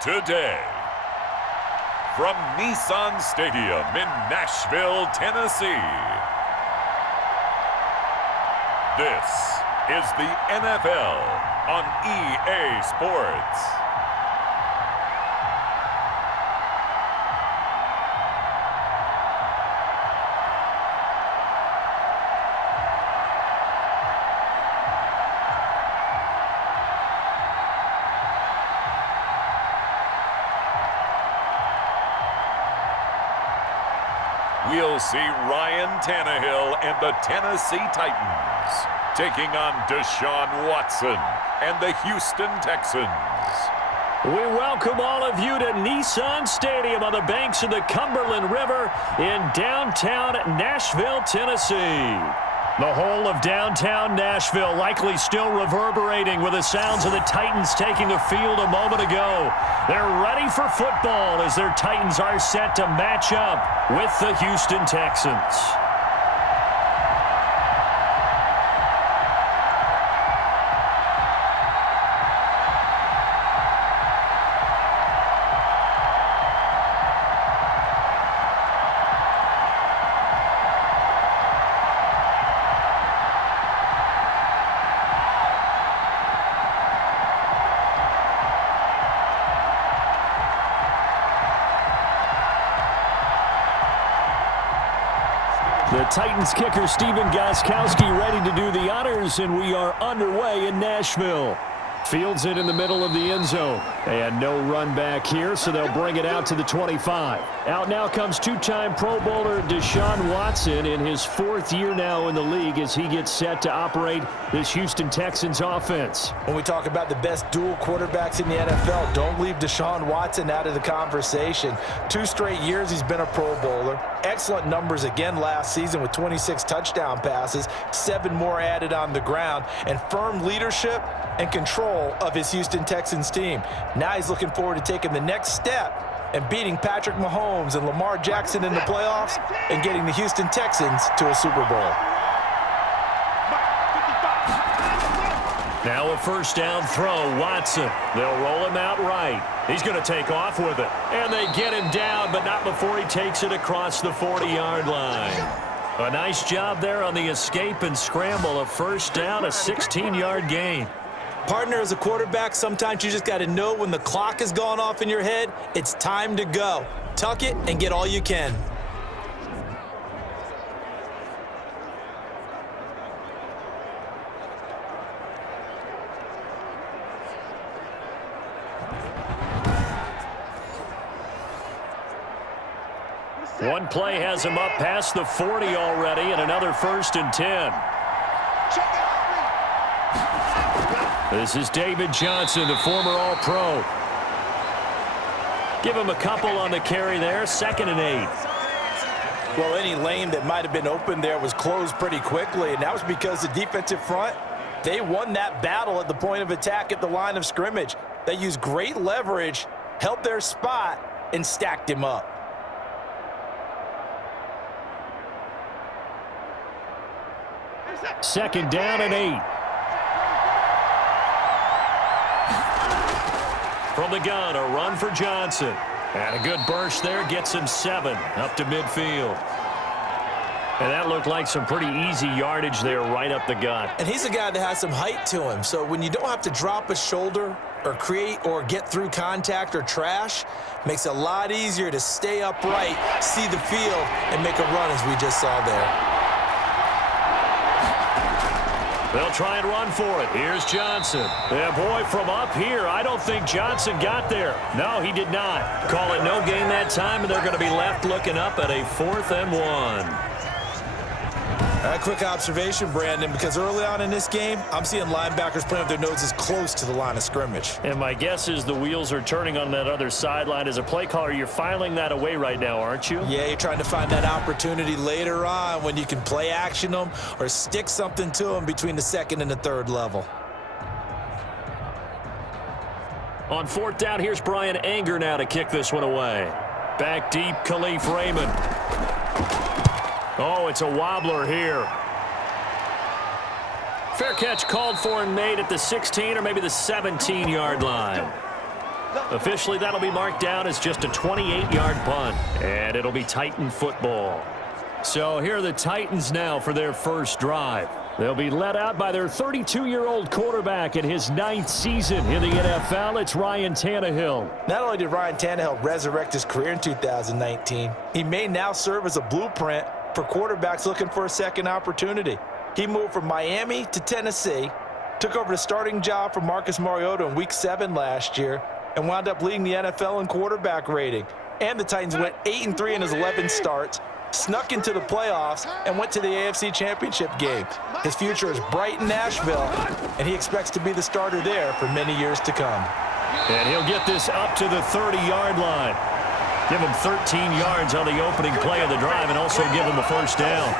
today. From Nissan Stadium in Nashville, Tennessee, this is the NFL on EA Sports. We'll see Ryan Tannehill and the Tennessee Titans taking on Desean Watson and the Houston Texans. We welcome all of you to Nissan Stadium on the banks of the Cumberland River in downtown Nashville, Tennessee. The whole of downtown Nashville likely still reverberating with the sounds of the Titans taking the field a moment ago. They're ready for football as their Titans are set to match up with the Houston Texans. The Titans kicker Stephen Gostkowski ready to do the honors, and we are underway in Nashville. Fields it in the middle of the end zone. They had no run back here, so they'll bring it out to the 25. Out now comes two-time Pro Bowler Desean Watson in his fourth year now in the league as he gets set to operate this Houston Texans offense. When we talk about the best dual quarterbacks in the NFL, don't leave Desean Watson out of the conversation. 2 straight years he's been a Pro Bowler. Excellent numbers again last season with 26 touchdown passes, 7 more added on the ground, and firm leadership and control of his Houston Texans team. Now he's looking forward to taking the next step and beating Patrick Mahomes and Lamar Jackson in the playoffs and getting the Houston Texans to a Super Bowl. Now a first down throw, Watson. They'll roll him out right. He's going to take off with it. And they get him down, but not before he takes it across the 40-yard line. A nice job there on the escape and scramble. A first down, a 16-yard gain. Partner, as a quarterback, sometimes you just got to know when the clock has gone off in your head, it's time to go. Tuck it and get all you can. One play has him up past the 40 already, and another 1st and 10. This is David Johnson, the former All-Pro. Give him a couple on the carry there, 2nd and 8. Well, any lane that might have been open there was closed pretty quickly, and that was because the defensive front, they won that battle at the point of attack at the line of scrimmage. They used great leverage, held their spot, and stacked him up. Second down and 8. From the gun, a run for Johnson. And a good burst there gets him 7 up to midfield. And that looked like some pretty easy yardage there right up the gut. And he's a guy that has some height to him. So when you don't have to drop a shoulder or create or get through contact or trash, makes it a lot easier to stay upright, see the field, and make a run as we just saw there. They'll try and run for it. Here's Johnson. Yeah, boy, from up here, I don't think Johnson got there. No, he did not. Call it no gain that time, and they're going to be left looking up at a 4th and 1. A quick observation, Brandon, because early on in this game, I'm seeing linebackers playing with their noses close to the line of scrimmage. And my guess is the wheels are turning on that other sideline. As a play caller, you're filing that away right now, aren't you? Yeah, you're trying to find that opportunity later on when you can play action them or stick something to them between the 2nd and the 3rd level. On 4th down, here's Brian Anger now to kick this one away. Back deep, Khalif Raymond. Oh, it's a wobbler here. Fair catch called for and made at the 16 or maybe the 17-yard line. Officially, that'll be marked down as just a 28-yard punt, and it'll be Titan football. So here are the Titans now for their first drive. They'll be led out by their 32-year-old quarterback in his 9th season in the NFL. It's Ryan Tannehill. Not only did Ryan Tannehill resurrect his career in 2019, he may now serve as a blueprint for quarterbacks looking for a second opportunity. He moved from Miami to Tennessee, took over the starting job for Marcus Mariota in Week 7 last year, and wound up leading the NFL in quarterback rating. And the Titans went 8-3 in his 11 starts, snuck into the playoffs, and went to the AFC Championship game. His future is bright in Nashville, and he expects to be the starter there for many years to come. And he'll get this up to the 30-yard line. Give him 13 yards on the opening play of the drive and also give him a first down.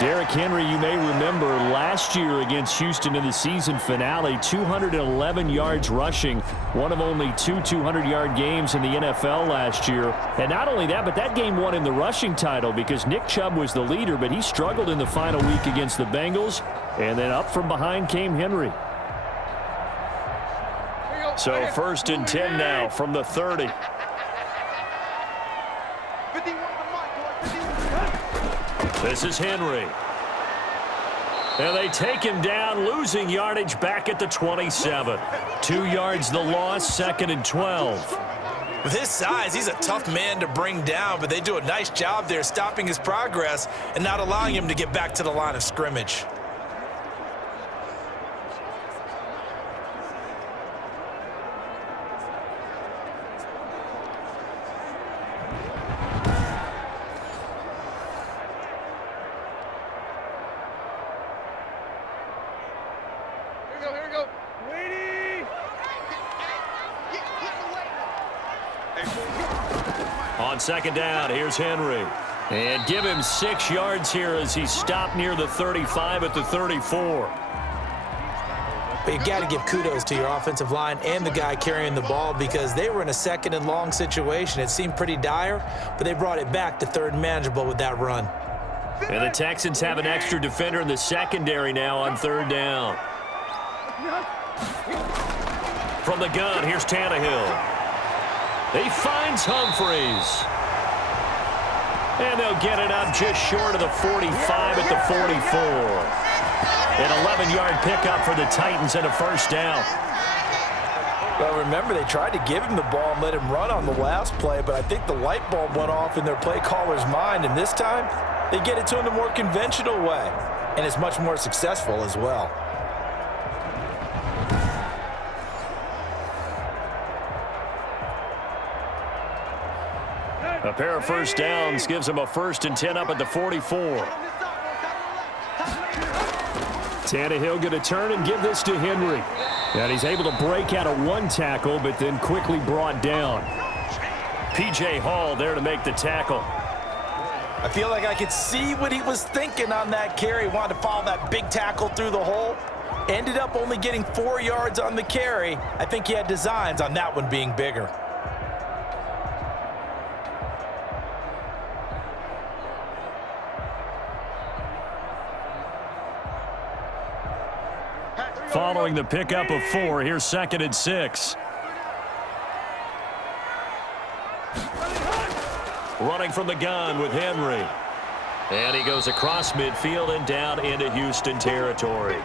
Derrick Henry, you may remember last year against Houston in the season finale, 211 yards rushing, one of only 2 200-yard games in the NFL last year. And not only that, but that game won him the rushing title because Nick Chubb was the leader, but he struggled in the final week against the Bengals. And then up from behind came Henry. So 1st and 10 now from the 30. This is Henry. And they take him down, losing yardage back at the 27. 2 yards the loss, 2nd and 12. With his size, he's a tough man to bring down, but they do a nice job there stopping his progress and not allowing him to get back to the line of scrimmage. On 2nd down, here's Henry. And give him 6 yards here as he stopped near the 35 at the 34. But you got to give kudos to your offensive line and the guy carrying the ball because they were in a 2nd and long situation. It seemed pretty dire, but they brought it back to 3rd and manageable with that run. And the Texans have an extra defender in the secondary now on 3rd down. From the gun, here's Tannehill. He finds Humphries. And they'll get it up just short of the 45 at the 44. An 11-yard pickup for the Titans and a first down. Well, remember, they tried to give him the ball and let him run on the last play, but I think the light bulb went off in their play caller's mind, and this time they get it to him the more conventional way, and it's much more successful as well. A pair of first downs gives him a 1st and 10 up at the 44. Tannehill going to turn and give this to Henry. And he's able to break out of 1 tackle, but then quickly brought down. P.J. Hall there to make the tackle. I feel like I could see what he was thinking on that carry. Wanted to follow that big tackle through the hole. Ended up only getting 4 yards on the carry. I think he had designs on that one being bigger. Following the pickup of 4, here's 2nd and 6. Running from the gun with Henry. And he goes across midfield and down into Houston territory.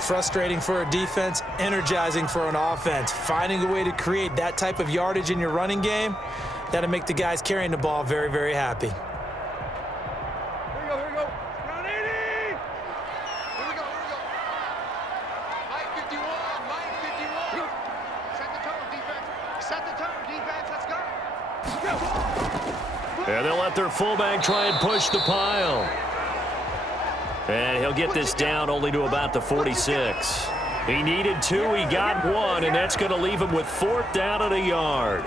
Frustrating for a defense, energizing for an offense. Finding a way to create that type of yardage in your running game, that'll make the guys carrying the ball very, very happy. And they'll let their fullback try and push the pile. And he'll get this down only to about the 46. He needed 2, he got 1, and that's going to leave him with 4th down and a yard.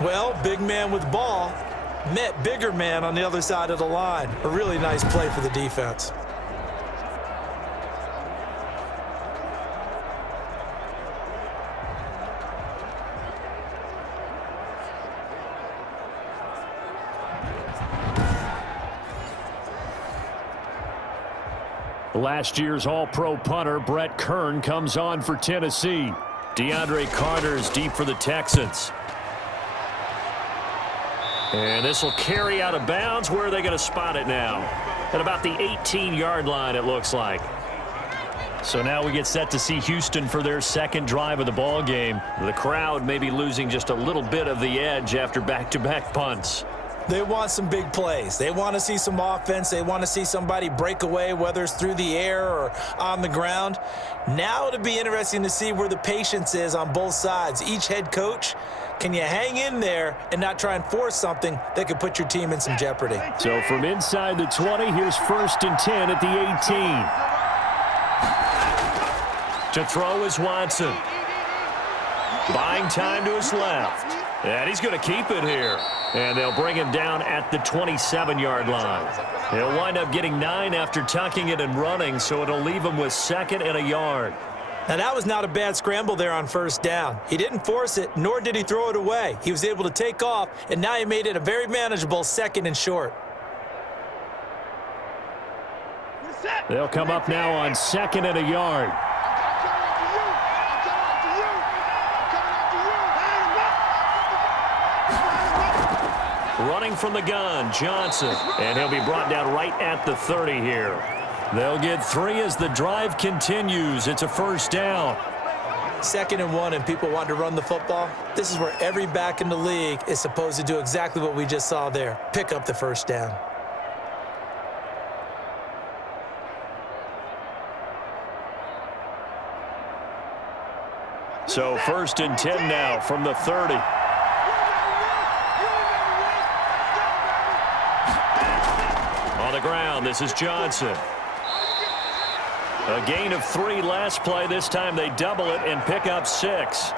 Well, big man with ball met bigger man on the other side of the line. A really nice play for the defense. Last year's All-Pro punter Brett Kern comes on for Tennessee. DeAndre Carter's deep for the Texans. And this will carry out of bounds. Where are they going to spot it now? At about the 18-yard line, it looks like. So now we get set to see Houston for their second drive of the ball game. The crowd may be losing just a little bit of the edge after back-to-back punts. They want some big plays. They want to see some offense. They want to see somebody break away, whether it's through the air or on the ground. Now it'll be interesting to see where the patience is on both sides. Each head coach, can you hang in there and not try and force something that could put your team in some jeopardy? So from inside the 20, here's 1st and 10 at the 18. To throw is Watson. Buying time to his left. And he's going to keep it here. And they'll bring him down at the 27-yard line. He'll wind up getting 9 after tucking it and running, so it'll leave him with 2nd and a yard. Now, that was not a bad scramble there on 1st down. He didn't force it, nor did he throw it away. He was able to take off, and now he made it a very manageable 2nd and short. They'll come up now on 2nd and a yard. Running from the gun, Johnson. And he'll be brought down right at the 30 here. They'll get 3 as the drive continues. It's a 1st down. 2nd and 1, and people want to run the football. This is where every back in the league is supposed to do exactly what we just saw there. Pick up the 1st down. So 1st and 10 now from the 30. On the ground, this is Johnson. A gain of 3 last play. This time they double it and pick up 6.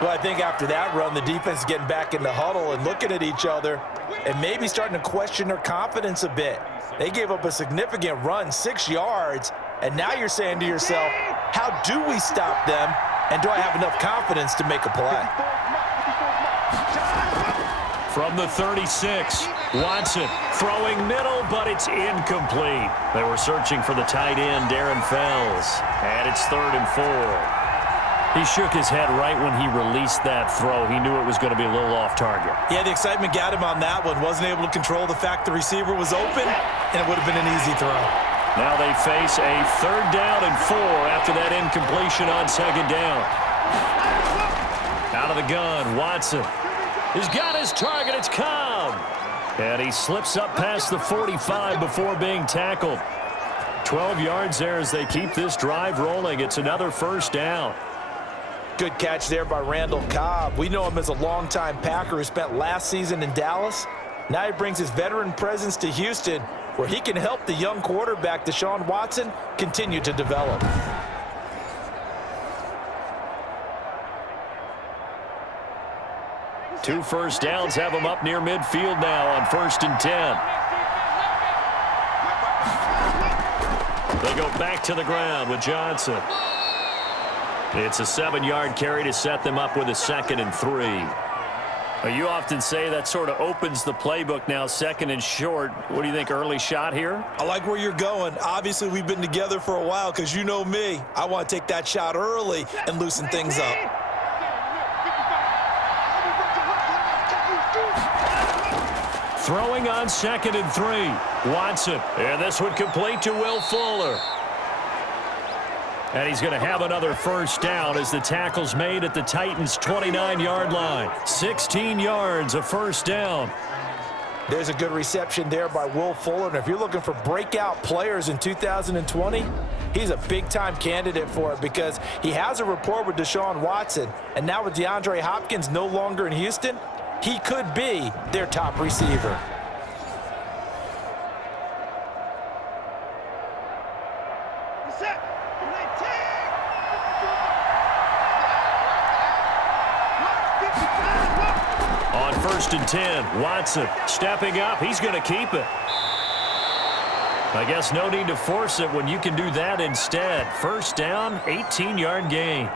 Well, I think after that run, the defense is getting back in the huddle and looking at each other and maybe starting to question their confidence a bit. They gave up a significant run, 6 yards, and now you're saying to yourself, how do we stop them, and do I have enough confidence to make a play? From the 36, Watson throwing middle, but it's incomplete. They were searching for the tight end, Darren Fells, and it's 3rd and 4. He shook his head right when he released that throw. He knew it was going to be a little off target. Yeah, the excitement got him on that one. Wasn't able to control the fact the receiver was open, and it would have been an easy throw. Now they face a 3rd down and 4 after that incompletion on 2nd down. Out of the gun, Watson. He's got his target. It's Cobb. And he slips up past the 45 before being tackled. 12 yards there as they keep this drive rolling. It's another 1st down. Good catch there by Randall Cobb. We know him as a longtime Packer who spent last season in Dallas. Now he brings his veteran presence to Houston, where he can help the young quarterback, Desean Watson, continue to develop. Two 1st downs have him up near midfield now on 1st and 10. They go back to the ground with Johnson. It's a 7-yard carry to set them up with a 2nd and 3. You often say that sort of opens the playbook now, 2nd and short. What do you think, early shot here? I like where you're going. Obviously, we've been together for a while because you know me. I want to take that shot early and loosen things up. Throwing on 2nd and 3. Watson. And this one complete to Will Fuller. And he's going to have another 1st down as the tackle's made at the Titans' 29-yard line. 16 yards, a 1st down. There's a good reception there by Will Fuller. And if you're looking for breakout players in 2020, he's a big-time candidate for it because he has a rapport with Desean Watson. And now with DeAndre Hopkins no longer in Houston, he could be their top receiver. On 1st and 10, Watson stepping up. He's going to keep it. I guess no need to force it when you can do that instead. 1st down, 18-yard gain.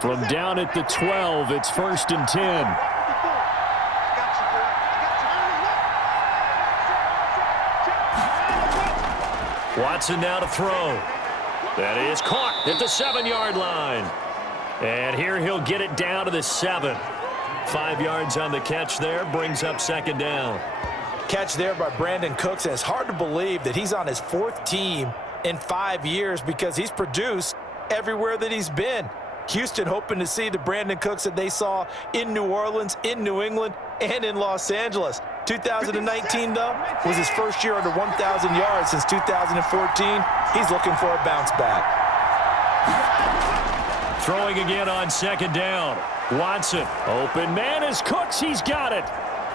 From down at the 12, it's 1st and 10. Watson now to throw. That is caught at the 7-yard line. And here he'll get it down to the 7. 5 yards on the catch there, brings up 2nd down. Catch there by Brandon Cooks, and it's hard to believe that he's on his 4th team in 5 years because he's produced everywhere that he's been. Houston hoping to see the Brandon Cooks that they saw in New Orleans, in New England, and in Los Angeles. 2019, though, was his first year under 1,000 yards since 2014. He's looking for a bounce back. Throwing again on 2nd down. Watson, open man is Cooks. He's got it.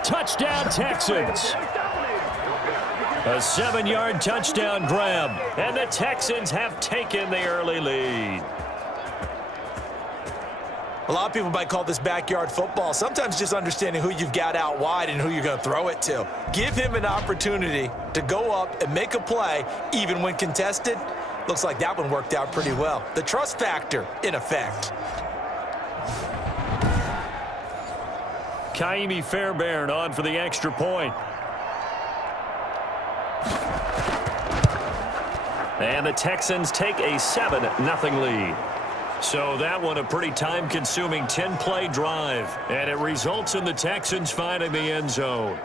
Touchdown, Texans. A 7-yard touchdown grab, and the Texans have taken the early lead. A lot of people might call this backyard football. Sometimes just understanding who you've got out wide and who you're going to throw it to. Give him an opportunity to go up and make a play, even when contested. Looks like that one worked out pretty well. The trust factor in effect. Kaimi Fairbairn on for the extra point. And the Texans take a 7-0 lead. So that one a pretty time-consuming 10-play drive. And it results in the Texans finding the end zone.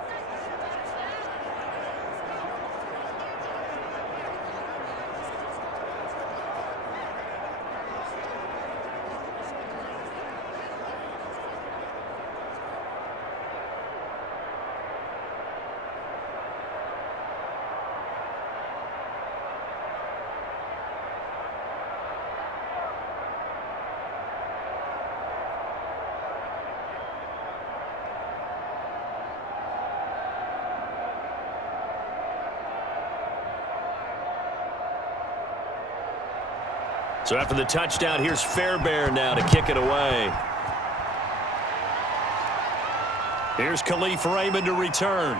So after the touchdown, here's Fairbairn now to kick it away. Here's Khalif Raymond to return.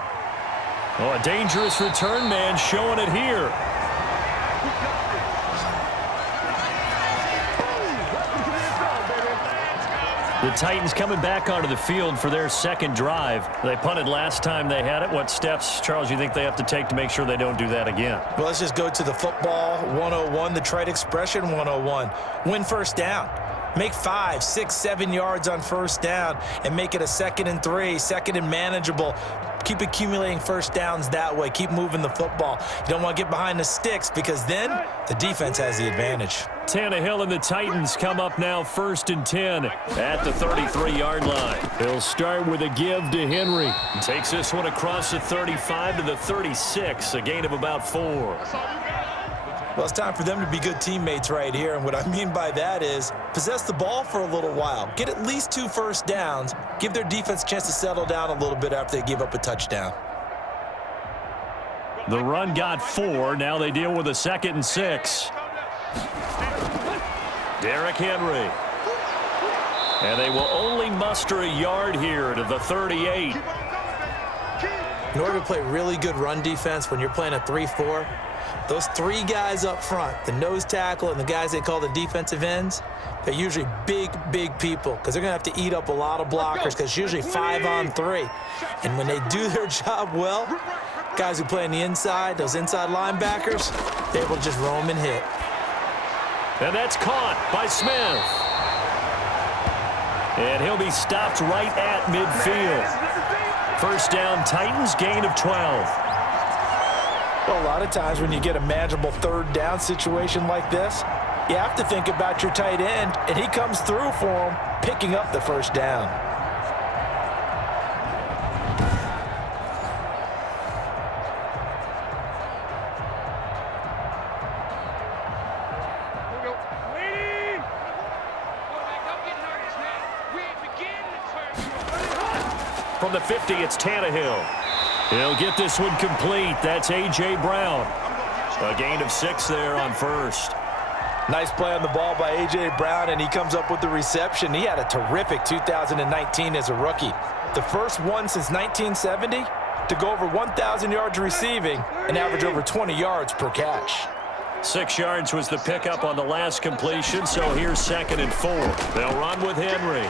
Oh, a dangerous return man showing it here. The Titans coming back onto the field for their 2nd drive. They punted last time they had it. What steps, Charles, you think they have to take to make sure they don't do that again? Well, let's just go to the football 101, the trade expression 101. Win first down. Make 5, 6, 7 yards on first down and make it a 2nd and 3, 2nd and manageable. Keep accumulating first downs that way. Keep moving the football. You don't want to get behind the sticks because then the defense has the advantage. Tannehill and the Titans come up now 1st and 10 at the 33-yard line. He'll start with a give to Henry. Takes this one across the 35 to the 36, a gain of about 4. Well, it's time for them to be good teammates right here, and what I mean by that is possess the ball for a little while. Get at least 2 first downs. Give their defense a chance to settle down a little bit after they give up a touchdown. The run got 4. Now they deal with a 2nd and 6. Derrick Henry. And they will only muster a yard here to the 38. In order to play really good run defense when you're playing a 3-4, those 3 guys up front, the nose tackle and the guys they call the defensive ends, they're usually big, big people because they're going to have to eat up a lot of blockers because it's usually 5 on 3. And when they do their job well, guys who play on the inside, those inside linebackers, they're able to just roam and hit. And that's caught by Smith. And he'll be stopped right at midfield. First down, Titans, gain of 12. Well, a lot of times when you get a manageable 3rd down situation like this, you have to think about your tight end, and he comes through for him, picking up the first down. From the 50, it's Tannehill. He'll get this one complete. That's A.J. Brown. A gain of 6 there on first. Nice play on the ball by A.J. Brown, and he comes up with the reception. He had a terrific 2019 as a rookie. The first one since 1970 to go over 1,000 yards receiving and average over 20 yards per catch. 6 yards was the pickup on the last completion, so here's 2nd and 4. They'll run with Henry.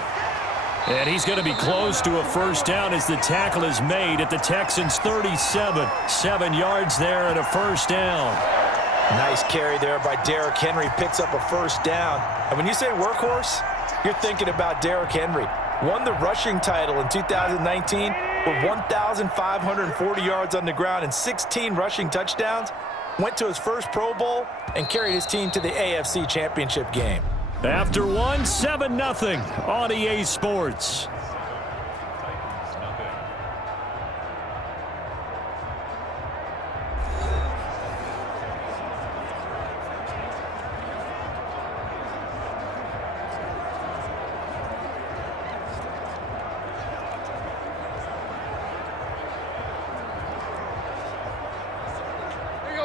And he's going to be close to a first down as the tackle is made at the Texans' 37. 7 yards there and a first down. Nice carry there by Derrick Henry. Picks up a first down. And when you say workhorse, you're thinking about Derrick Henry. Won the rushing title in 2019 with 1,540 yards on the ground and 16 rushing touchdowns. Went to his first Pro Bowl and carried his team to the AFC Championship game. After one, 7-0 on EA Sports.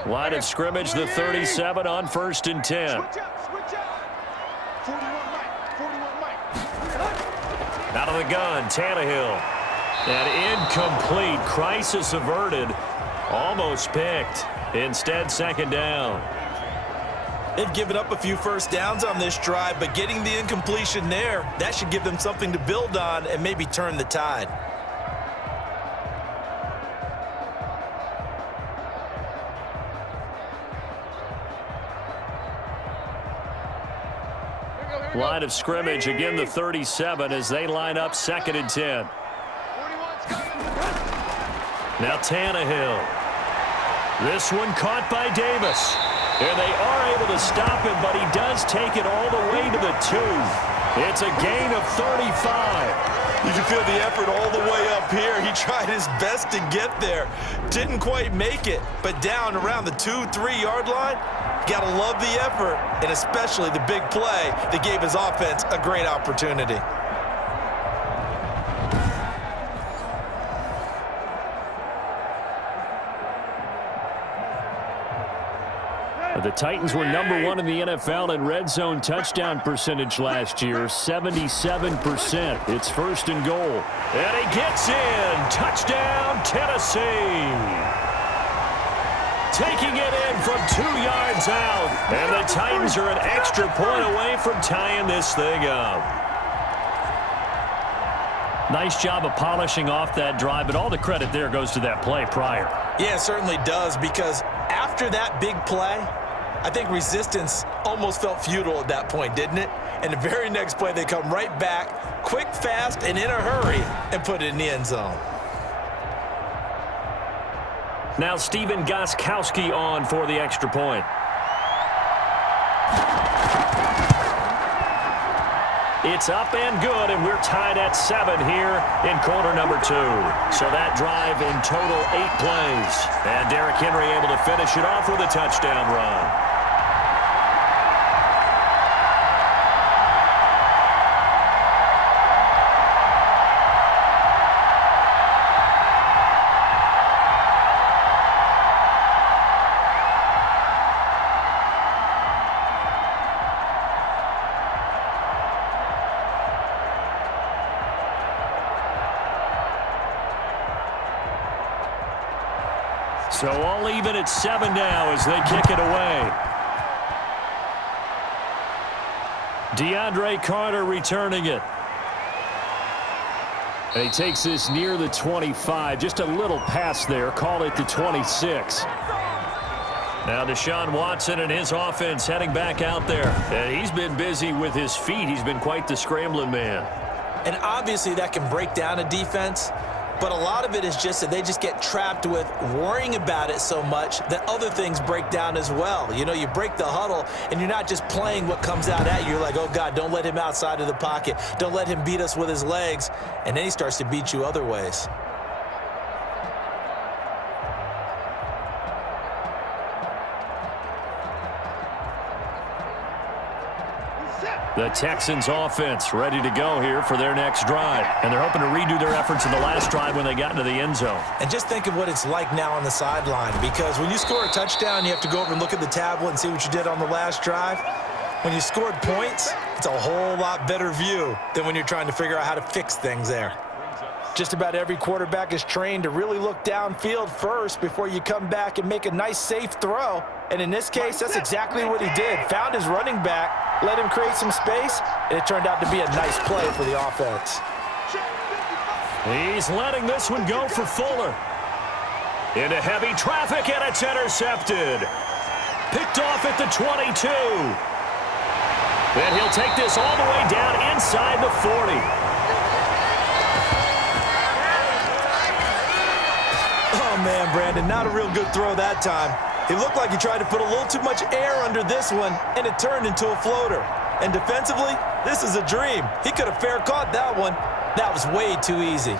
Line of scrimmage, the 37 on 1st and 10. Out of the gun, Tannehill. And incomplete. Crisis averted. Almost picked. Instead, 2nd down. They've given up a few first downs on this drive, but getting the incompletion there, that should give them something to build on and maybe turn the tide. Line of scrimmage, again the 37 as they line up 2nd and 10. Now Tannehill. This one caught by Davis. And they are able to stop him, but he does take it all the way to the 2. It's a gain of 35. You can feel the effort all the way up here. He tried his best to get there. Didn't quite make it, but down around the 2-3 yard line, gotta love the effort, and especially the big play that gave his offense a great opportunity. The Titans were number 1 in the NFL in red zone touchdown percentage last year, 77%. It's 1st and goal. And he gets in. Touchdown, Tennessee. Taking it in from 2 yards out. And the Titans are an extra point away from tying this thing up. Nice job of polishing off that drive, but all the credit there goes to that play prior. Yeah, it certainly does, because after that big play, I think resistance almost felt futile at that point, didn't it? And the very next play, they come right back, quick, fast, and in a hurry, and put it in the end zone. Now Stephen Gostkowski on for the extra point. It's up and good, and we're tied at 7 here in quarter number 2. So that drive in total 8 plays. And Derrick Henry able to finish it off with a touchdown run. So all even at 7 now as they kick it away. DeAndre Carter returning it. And he takes this near the 25. Just a little pass there. Call it the 26. Now Desean Watson and his offense heading back out there. And he's been busy with his feet. He's been quite the scrambling man. And obviously that can break down a defense. But a lot of it is just that they just get trapped with worrying about it so much that other things break down as well. You know, you break the huddle, and you're not just playing what comes out at you. You're like, oh, God, don't let him outside of the pocket. Don't let him beat us with his legs. And then he starts to beat you other ways. The Texans offense ready to go here for their next drive. And they're hoping to redo their efforts in the last drive when they got into the end zone. And just think of what it's like now on the sideline, because when you score a touchdown, you have to go over and look at the tablet and see what you did on the last drive. When you scored points, it's a whole lot better view than when you're trying to figure out how to fix things there. Just about every quarterback is trained to really look downfield first before you come back and make a nice, safe throw. And in this case, that's exactly what he did. Found his running back, let him create some space, and it turned out to be a nice play for the offense. He's letting this one go for Fuller. Into heavy traffic, and it's intercepted. Picked off at the 22. And he'll take this all the way down inside the 40. Oh, man, Brandon, not a real good throw that time. He looked like he tried to put a little too much air under this one, and it turned into a floater. And defensively, this is a dream. He could have fair caught that one. That was way too easy.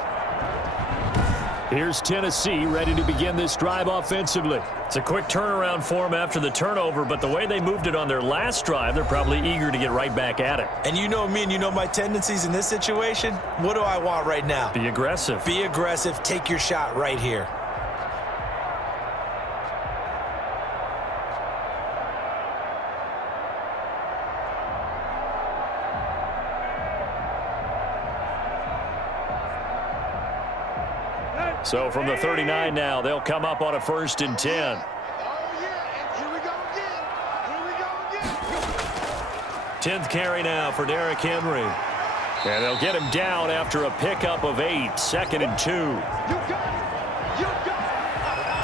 Here's Tennessee ready to begin this drive offensively. It's a quick turnaround for them after the turnover, but the way they moved it on their last drive, they're probably eager to get right back at it. And you know me and you know my tendencies in this situation. What do I want right now? Be aggressive. Be aggressive. Take your shot right here. So from the 39 now, they'll come up on a 1st and 10. 10th carry now for Derrick Henry. And they'll get him down after a pickup of 8. 2nd and 2.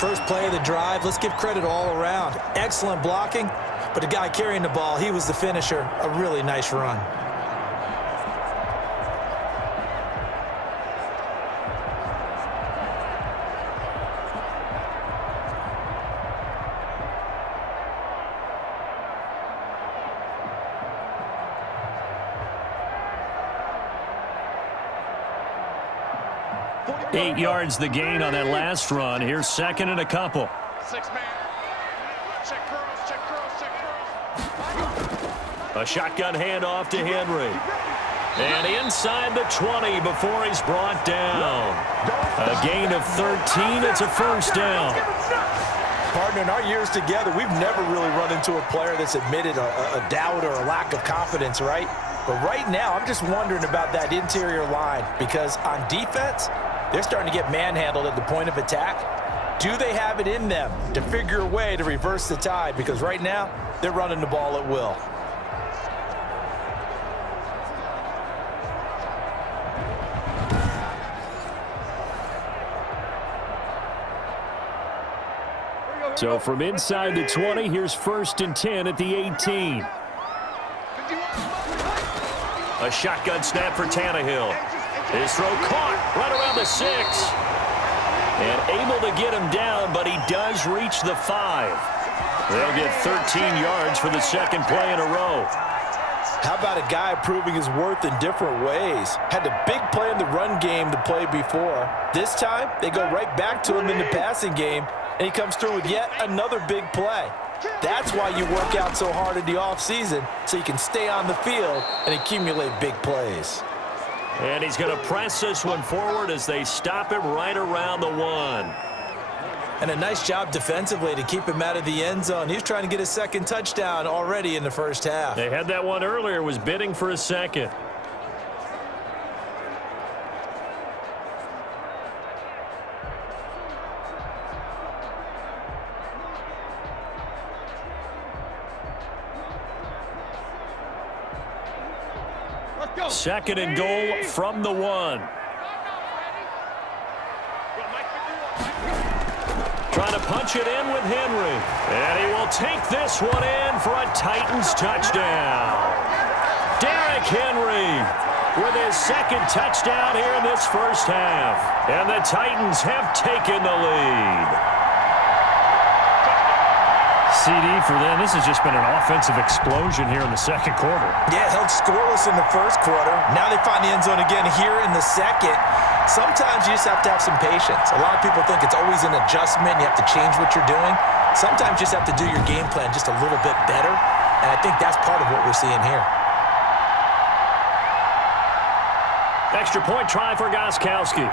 First play of the drive. Let's give credit all around. Excellent blocking, but the guy carrying the ball, he was the finisher. A really nice run. Eight yards the gain on that last run. Here's 2nd and a couple. 6-man. Check curls. A shotgun handoff to Henry. And inside the 20 before he's brought down. A gain of 13. It's a 1st down. Partner, in our years together, we've never really run into a player that's admitted a doubt or a lack of confidence, right? But right now, I'm just wondering about that interior line because on defense, they're starting to get manhandled at the point of attack. Do they have it in them to figure a way to reverse the tide? Because right now, they're running the ball at will. So from inside the 20, here's 1st and 10 at the 18. A shotgun snap for Tannehill. His throw caught right around the 6. And able to get him down, but he does reach the 5. They'll get 13 yards for the 2nd play in a row. How about a guy proving his worth in different ways? Had the big play in the run game to play before. This time, they go right back to him in the passing game, and he comes through with yet another big play. That's why you work out so hard in the offseason, so you can stay on the field and accumulate big plays. And he's going to press this one forward as they stop him right around the 1. And a nice job defensively to keep him out of the end zone. He was trying to get his 2nd touchdown already in the 1st half. They had that one earlier, was bidding for a 2nd. Second and goal from the 1. Trying to punch it in with Henry. And he will take this one in for a Titans touchdown. Derrick Henry with his 2nd touchdown here in this 1st half. And the Titans have taken the lead. CD for them. This has just been an offensive explosion here in the 2nd quarter. Yeah, held scoreless in the 1st quarter. Now they find the end zone again here in the 2nd. Sometimes you just have to have some patience. A lot of people think it's always an adjustment. You have to change what you're doing. Sometimes you just have to do your game plan just a little bit better. And I think that's part of what we're seeing here. Extra point try for Gostkowski.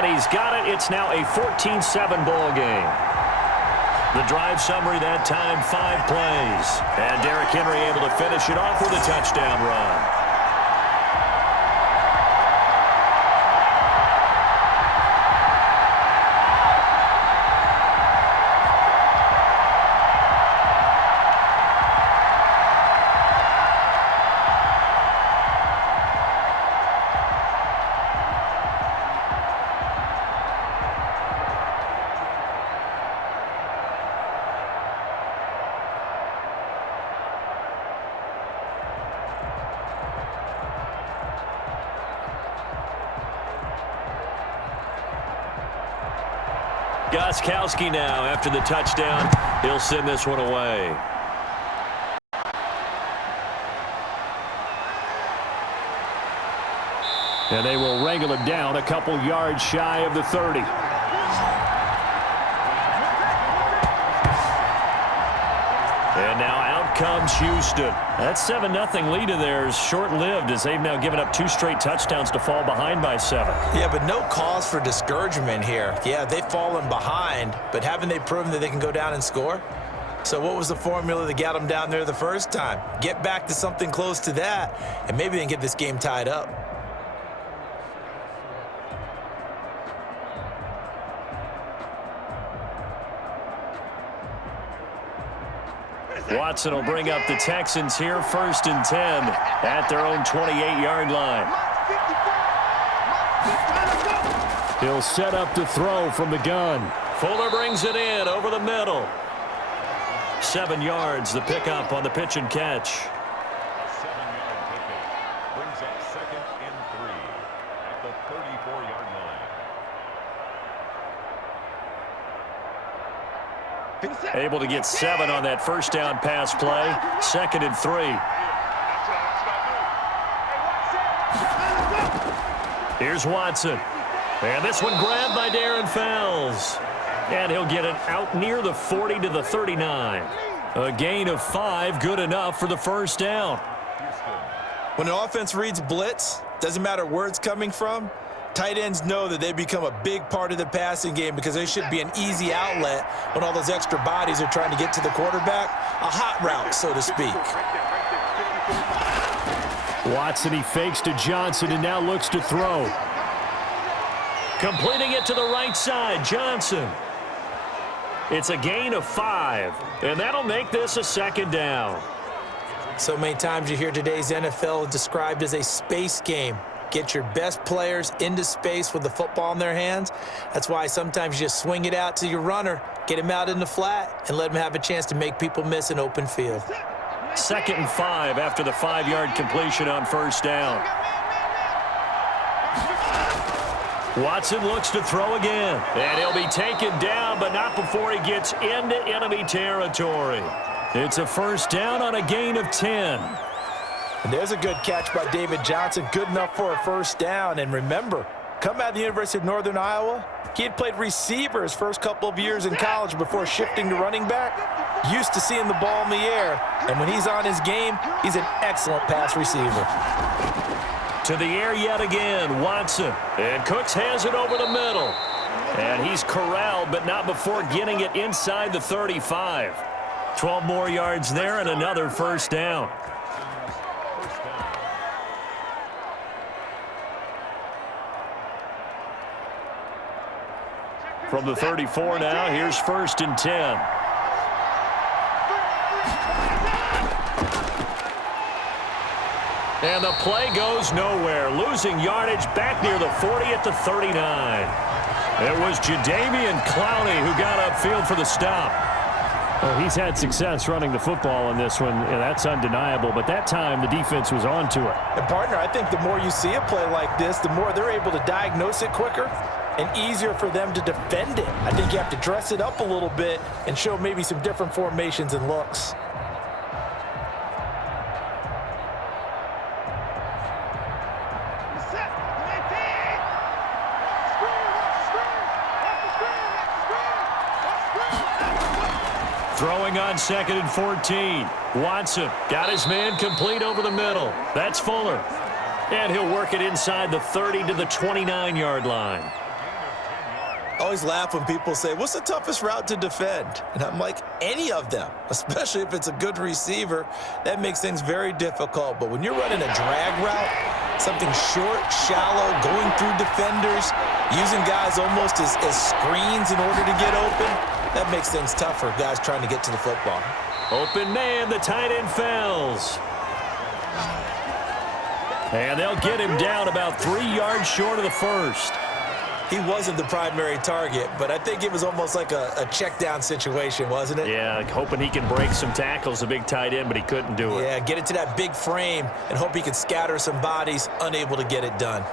And he's got it. It's now a 14-7 ball game. The drive summary that time, 5 plays. And Derrick Henry able to finish it off with a touchdown run. Gostkowski now after the touchdown. He'll send this one away. And they will wrangle it down a couple yards shy of the 30. And now out comes Houston. That 7-0 lead of theirs short-lived as they've now given up 2 straight touchdowns to fall behind by 7. Yeah, but no cause for discouragement here. Yeah, they've fallen behind, but haven't they proven that they can go down and score? So what was the formula that got them down there the first time? Get back to something close to that, and maybe they can get this game tied up. Watson will bring up the Texans here, 1st and 10 at their own 28-yard line. He'll set up to throw from the gun. Fuller brings it in over the middle. 7 yards, the pickup on the pitch and catch. A 7-yard pickup brings up 2nd and 3 at the 34-yard line. Able to get 7 on that first down pass play. 2nd and 3. Here's Watson. And this one grabbed by Darren Fells. And he'll get it out near the 40 to the 39. A gain of 5, good enough for the first down. When an offense reads blitz, doesn't matter where it's coming from, tight ends know that they become a big part of the passing game because they should be an easy outlet when all those extra bodies are trying to get to the quarterback. A hot route, so to speak. Watson, he fakes to Johnson and now looks to throw. Completing it to the right side, Johnson. It's a gain of 5, and that'll make this a 2nd down. So many times you hear today's NFL described as a space game. Get your best players into space with the football in their hands. That's why sometimes you just swing it out to your runner, get him out in the flat, and let him have a chance to make people miss an open field. 2nd and 5 after the 5-yard completion on first down. Watson looks to throw again. And he'll be taken down, but not before he gets into enemy territory. It's a first down on a gain of 10. And there's a good catch by David Johnson, good enough for a first down. And remember, coming out of the University of Northern Iowa, he had played receiver his first couple of years in college before shifting to running back. Used to seeing the ball in the air, and when he's on his game, he's an excellent pass receiver. To the air yet again, Watson. And Cooks has it over the middle. And he's corralled, but not before getting it inside the 35. 12 more yards there and another first down. From the 34 now, here's 1st and 10. And the play goes nowhere. Losing yardage back near the 40 at the 39. It was Jadeveon Clowney who got upfield for the stop. Well, he's had success running the football in this one, and that's undeniable. But that time, the defense was on to it. And, partner, I think the more you see a play like this, the more they're able to diagnose it quicker and easier for them to defend it. I think you have to dress it up a little bit and show maybe some different formations and looks. Throwing on 2nd and 14. Watson got his man complete over the middle. That's Fuller. And he'll work it inside the 30 to the 29-yard line. always laugh when people say, what's the toughest route to defend? And I'm like, any of them, especially if it's a good receiver. That makes things very difficult. But when you're running a drag route, something short, shallow, going through defenders, using guys almost as screens in order to get open, that makes things tough for guys trying to get to the football. Open man, the tight end falls. And they'll get him down about 3 yards short of the first. He wasn't the primary target, but I think it was almost like a check down situation, wasn't it? Yeah, hoping he can break some tackles, a big tight end, but he couldn't do it. Yeah, get it to that big frame and hope he can scatter some bodies, unable to get it done.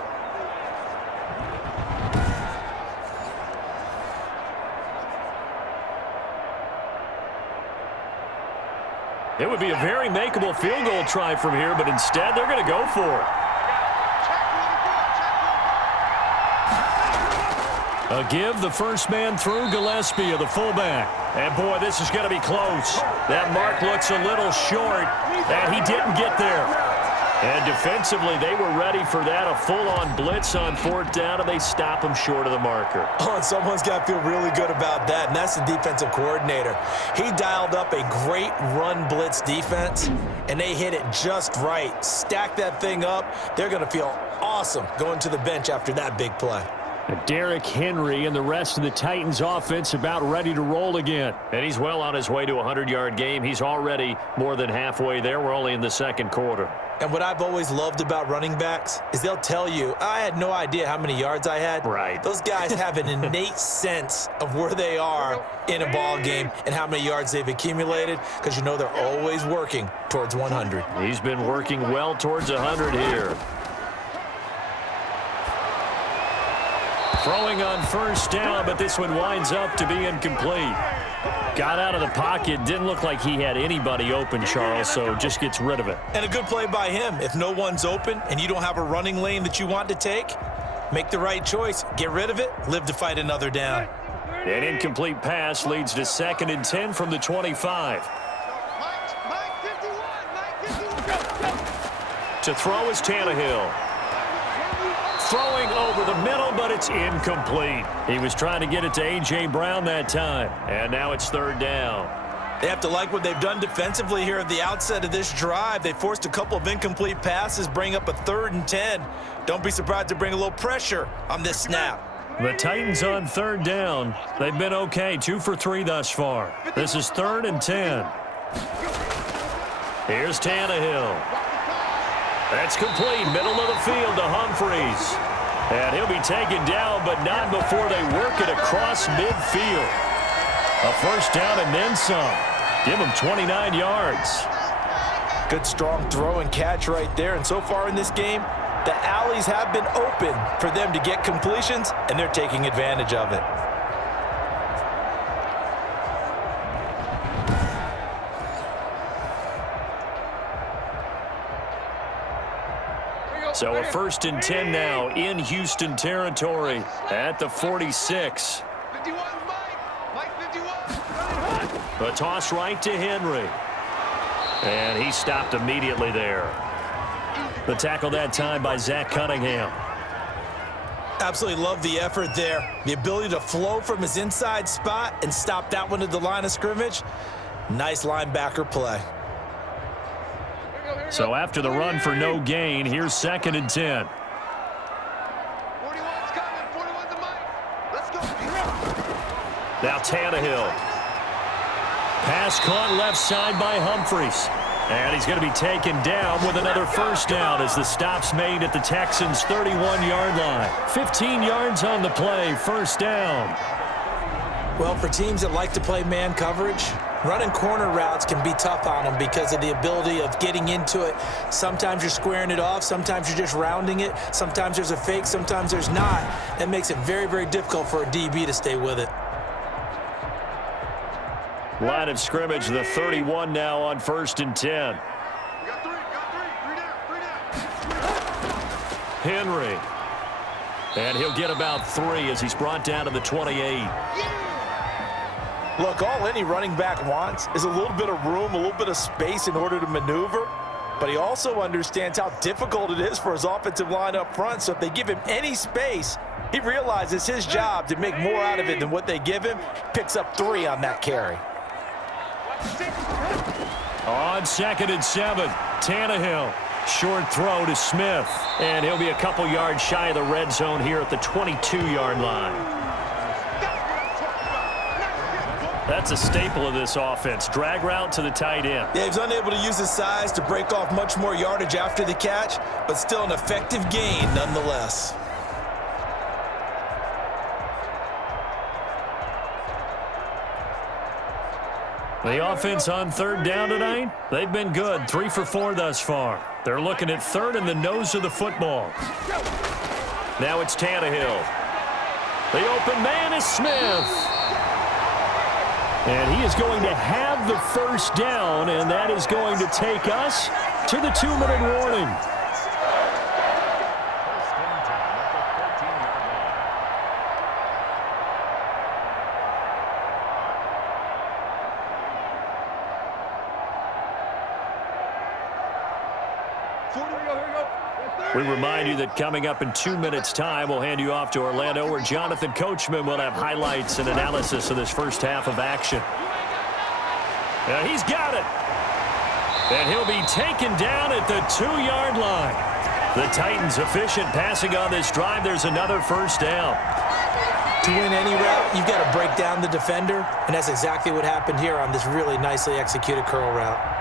It would be a very makeable field goal try from here, but instead they're going to go for it. A give, the first man through, Gillespie of the fullback. And boy, this is going to be close. That mark looks a little short, and he didn't get there. And defensively, they were ready for that, a full-on blitz on 4th down, and they stop him short of the marker. Oh, and someone's got to feel really good about that, and that's the defensive coordinator. He dialed up a great run blitz defense, and they hit it just right. Stack that thing up. They're going to feel awesome going to the bench after that big play. Derrick Henry and the rest of the Titans offense about ready to roll again. And he's well on his way to a 100-yard game. He's already more than halfway there. We're only in the second quarter. And what I've always loved about running backs is they'll tell you, I had no idea how many yards I had. Right. Those guys have an innate sense of where they are in a ball game and how many yards they've accumulated, because you know they're always working towards 100. He's been working well towards 100 here. Throwing on first down, but this one winds up to be incomplete. Got out of the pocket, didn't look like he had anybody open, Charles, so just gets rid of it. And a good play by him. If no one's open and you don't have a running lane that you want to take, make the right choice. Get rid of it, live to fight another down. An incomplete pass leads to 2nd and 10 from the 25. To throw is Tannehill. Throwing over the middle, but it's incomplete. He was trying to get it to A.J. Brown that time, and now it's 3rd down. They have to like what they've done defensively here at the outset of this drive. They forced a couple of incomplete passes, bring up a 3rd and 10. Don't be surprised to bring a little pressure on this snap. The Titans on 3rd down. They've been okay, 2 for 3 thus far. This is 3rd and 10. Here's Tannehill. That's complete, middle of the field to Humphries. And he'll be taken down, but not before they work it across midfield. A first down and then some. Give him 29 yards. Good strong throw and catch right there. And so far in this game, the alleys have been open for them to get completions, and they're taking advantage of it. So a 1st and 10 now in Houston territory at the 46. 51, Mike 51. A toss right to Henry. And he stopped immediately there. The tackle that time by Zach Cunningham. Absolutely love the effort there. The ability to flow from his inside spot and stop that one at the line of scrimmage. Nice linebacker play. So after the run for no gain, here's 2nd and 10. 41's coming. 41 to Mike. Let's go. Now Tannehill. Pass caught left side by Humphries. And he's going to be taken down with another first down as the stop's made at the Texans' 31-yard line. 15 yards on the play, first down. Well, for teams that like to play man coverage, running corner routes can be tough on them because of the ability of getting into it. Sometimes you're squaring it off. Sometimes you're just rounding it. Sometimes there's a fake. Sometimes there's not. That makes it very, very difficult for a DB to stay with it. Line of scrimmage, the 31 now on 1st and 10. Got three down. Henry. And he'll get about 3 as he's brought down to the 28. Look, all any running back wants is a little bit of room, a little bit of space in order to maneuver. but he also understands how difficult it is for his offensive line up front. So if they give him any space, he realizes his job to make more out of it than what they give him. Picks up 3 on that carry. On 2nd and 7, Tannehill. Short throw to Smith. And he'll be a couple yards shy of the red zone here at the 22-yard line. That's a staple of this offense. Drag route to the tight end. Yeah, he's unable to use his size to break off much more yardage after the catch, but still an effective gain nonetheless. The offense on 3rd down tonight, they've been good. 3 for 4 thus far. They're looking at 3rd in the nose of the football. Now it's Tannehill. The open man is Smith. And he is going to have the first down, and that is going to take us to the 2-minute warning. We remind you that coming up in 2 minutes' time, we'll hand you off to Orlando, where Jonathan Coachman will have highlights and analysis of this first half of action. And he's got it. And he'll be taken down at the 2-yard line. The Titans efficient passing on this drive. There's another first down. To win any route, you've got to break down the defender, and that's exactly what happened here on this really nicely executed curl route.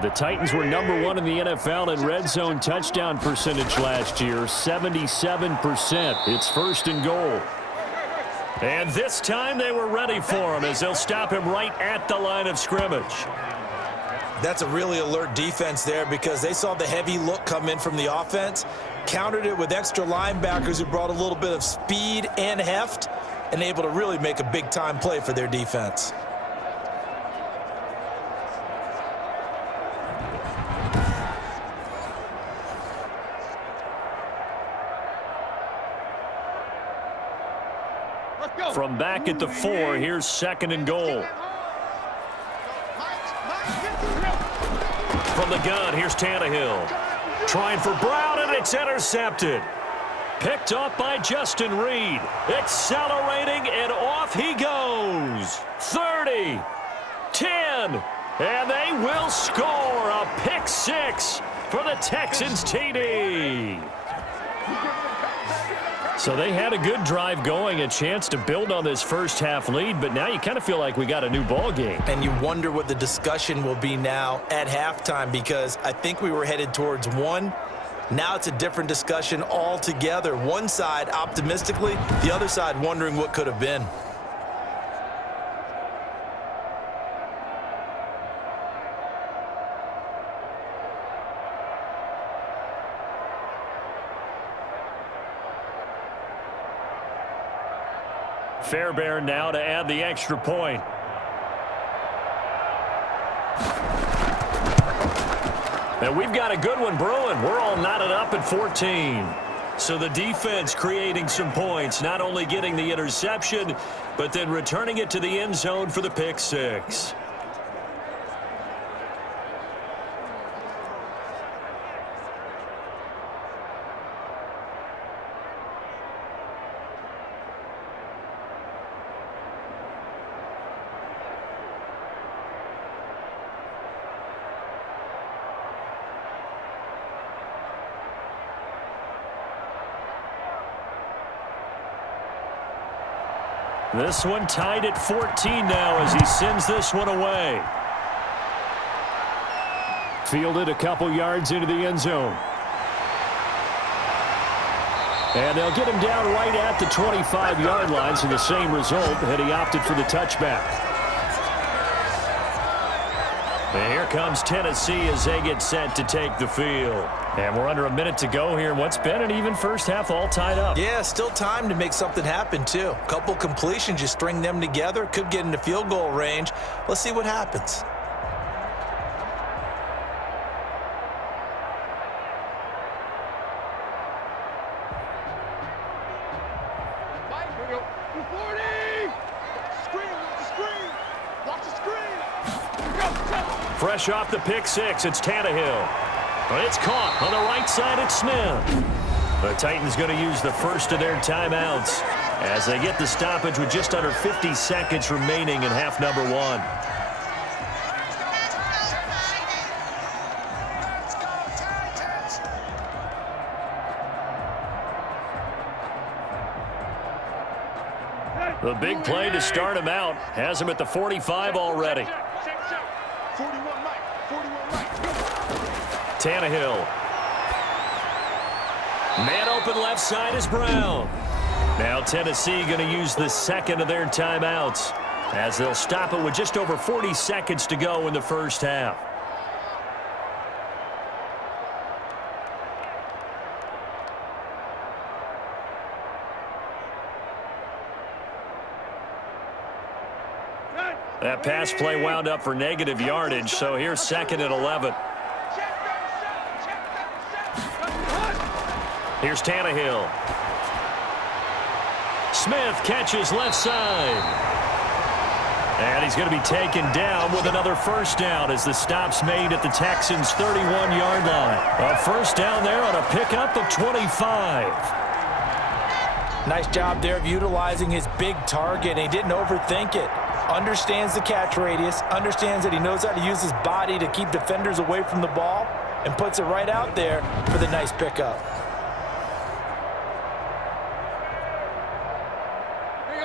The Titans were number 1 in the NFL in red zone touchdown percentage last year, 77%. It's 1st and goal. And this time they were ready for him as they'll stop him right at the line of scrimmage. That's a really alert defense there because they saw the heavy look come in from the offense, countered it with extra linebackers who brought a little bit of speed and heft, and able to really make a big-time play for their defense. From back at the 4, here's 2nd and goal. From the gun, here's Tannehill. Trying for Brown, and it's intercepted. Picked up by Justin Reed. Accelerating, and off he goes. 30, 10, and they will score a pick 6 for the Texans TD. So they had a good drive going, a chance to build on this first half lead, but now you kind of feel like we got a new ball game. And you wonder what the discussion will be now at halftime, because I think we were headed towards 1. Now it's a different discussion altogether. One side optimistically, the other side wondering what could have been. Fairbairn now to add the extra point. And we've got a good one brewing. We're all knotted up at 14. So the defense creating some points, not only getting the interception, but then returning it to the end zone for the pick 6. This one tied at 14 now as he sends this one away. Fielded a couple yards into the end zone. And they'll get him down right at the 25-yard line, so the same result had he opted for the touchback. And here comes Tennessee as they get set to take the field. And we're under a minute to go here in what's been an even first half, all tied up. Yeah, still time to make something happen, too. A couple completions, you string them together, could get into field goal range. Let's see what happens. Fresh off the pick six, it's Tannehill. But it's caught on the right side. It's Smith. The Titans going to use the first of their timeouts as they get the stoppage with just under 50 seconds remaining in half number one. The big play to start him out has him at the 45 already. 41 Mike. 41 Mike. Tannehill. Man open left side is Brown. Now Tennessee going to use the second of their timeouts as they'll stop it with just over 40 seconds to go in the first half. That pass play wound up for negative yardage, so here's second and 11. Here's Tannehill. Smith catches left side. And he's going to be taken down with another first down as the stop's made at the Texans' 31-yard line. A first down there on a pickup of 25. Nice job there of utilizing his big target. He didn't overthink it. Understands the catch radius, understands that he knows how to use his body to keep defenders away from the ball, and puts it right out there for the nice pickup.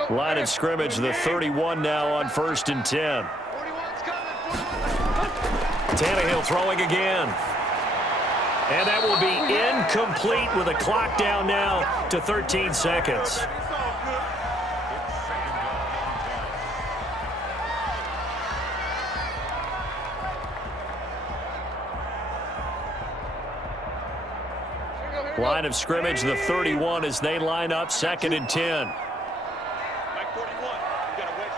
Line of scrimmage, the 31 now on 1st and 10. 41's coming. Tannehill throwing again. And that will be incomplete with a clock down now to 13 seconds. Line of scrimmage, the 31 as they line up 2nd and 10. Mike 41. You got to wedge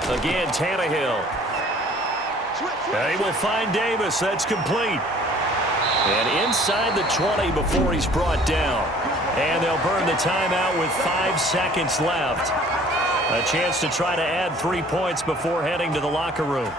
that. Again, Tannehill. He will find Davis. That's complete. And inside the 20 before he's brought down. And they'll burn the timeout with 5 seconds left. A chance to try to add 3 points before heading to the locker room.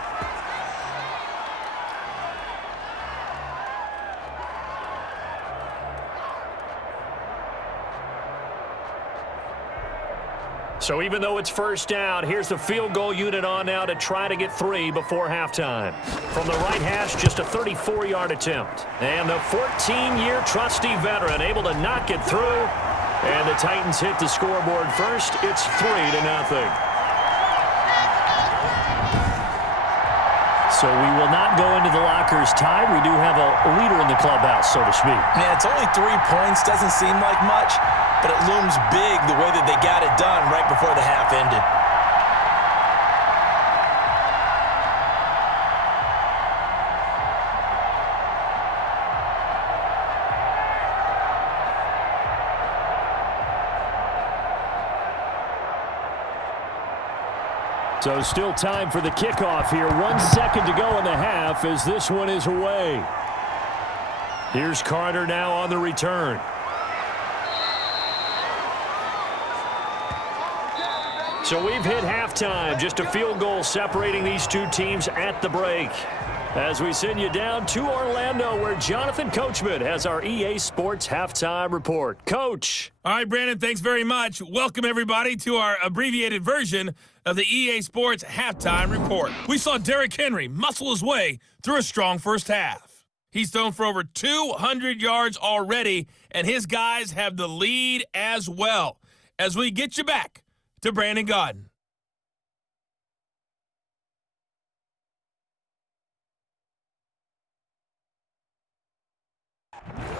So even though it's first down, here's the field goal unit on now to try to get 3 before halftime. From the right hash, just a 34-yard attempt. And the 14-year trusty veteran able to knock it through. And the Titans hit the scoreboard first. It's 3-0. So we will not go into the lockers tied. We do have a leader in the clubhouse, so to speak. Yeah, it's only 3 points. Doesn't seem like much, but it looms big the way that they got it done right before the half ended. So still time for the kickoff here. 1 second to go in the half as this one is away. Here's Carter now on the return. So we've hit halftime. Just a field goal separating these two teams at the break. As we send you down to Orlando, where Jonathan Coachman has our EA Sports Halftime Report. Coach. All right, Brandon, thanks very much. Welcome, everybody, to our abbreviated version of the EA Sports Halftime Report. We saw Derrick Henry muscle his way through a strong first half. He's thrown for over 200 yards already, and his guys have the lead as well. As we get you back to Brandon Gaudin.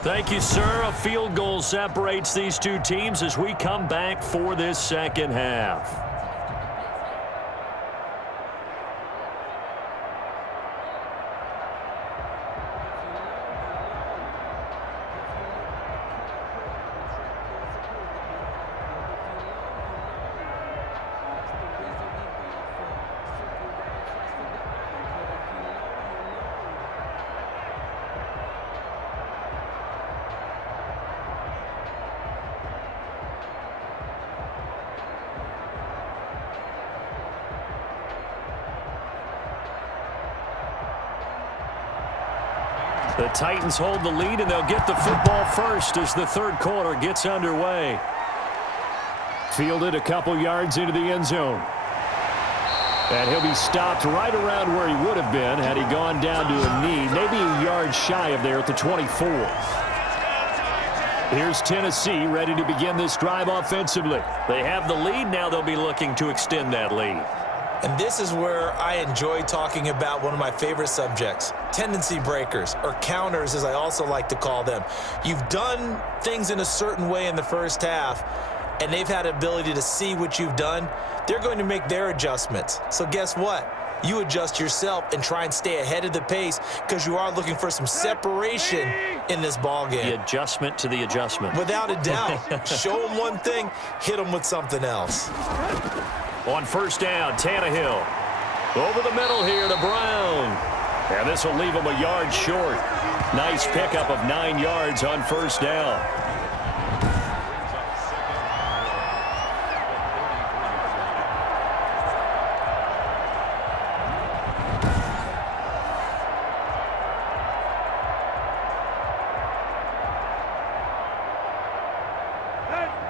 Thank you, sir. A field goal separates these two teams as we come back for this second half. The Titans hold the lead, and they'll get the football first as the third quarter gets underway. Fielded a couple yards into the end zone. And he'll be stopped right around where he would have been had he gone down to a knee, maybe a yard shy of there at the 24. Here's Tennessee ready to begin this drive offensively. They have the lead. Now they'll be looking to extend that lead. And this is where I enjoy talking about one of my favorite subjects, tendency breakers, or counters as I also like to call them. You've done things in a certain way in the first half, and they've had the ability to see what you've done. They're going to make their adjustments. So guess what? You adjust yourself and try and stay ahead of the pace because you are looking for some separation in this ballgame. The adjustment to the adjustment. Without a doubt. Show them one thing, hit them with something else. On first down, Tannehill. Over the middle here to Brown. And this will leave him a yard short. Nice pickup of 9 yards on first down.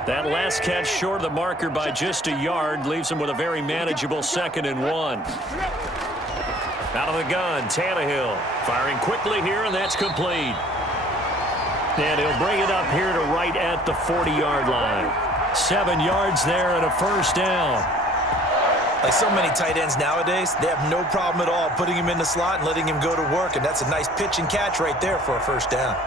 That last catch short of the marker by just a yard leaves him with a very manageable 2nd and 1. Out of the gun, Tannehill firing quickly here, and that's complete. And he'll bring it up here to right at the 40-yard line. 7 yards there and a first down. Like so many tight ends nowadays, they have no problem at all putting him in the slot and letting him go to work, and that's a nice pitch and catch right there for a first down.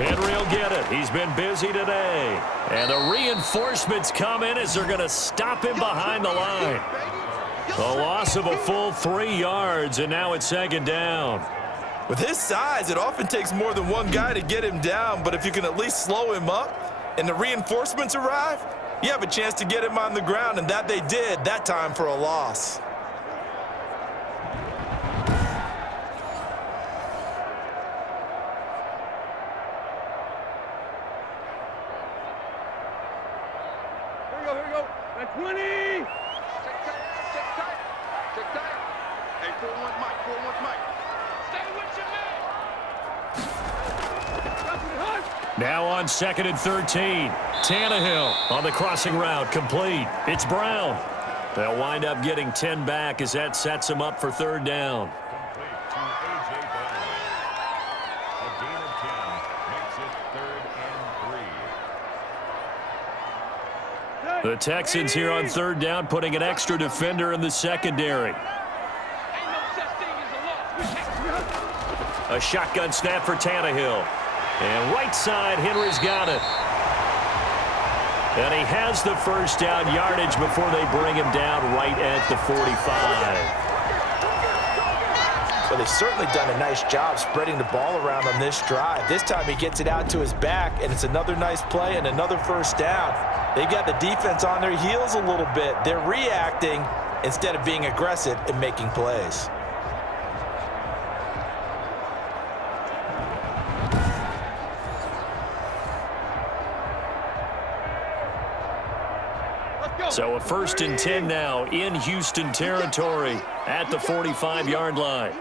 Henry will get it. He's been busy today. And the reinforcements come in as they're going to stop him behind the line. The loss of a full 3 yards, and now it's 2nd down. With his size, it often takes more than one guy to get him down, but if you can at least slow him up and the reinforcements arrive, you have a chance to get him on the ground, and that they did that time for a loss. Here we go. At 20. Check tight. Hey, 4-1 Mike. Stay with your man. Now on 2nd and 13. Tannehill on the crossing route, complete. It's Brown. They'll wind up getting 10 back as that sets them up for 3rd down. The Texans here on 3rd down, putting an extra defender in the secondary. A shotgun snap for Tannehill. And right side, Henry's got it. And he has the first down yardage before they bring him down right at the 45. Well, they've certainly done a nice job spreading the ball around on this drive. This time he gets it out to his back, and it's another nice play and another first down. They've got the defense on their heels a little bit. They're reacting instead of being aggressive and making plays. So a 1st and 10 now in Houston territory at the 45-yard line.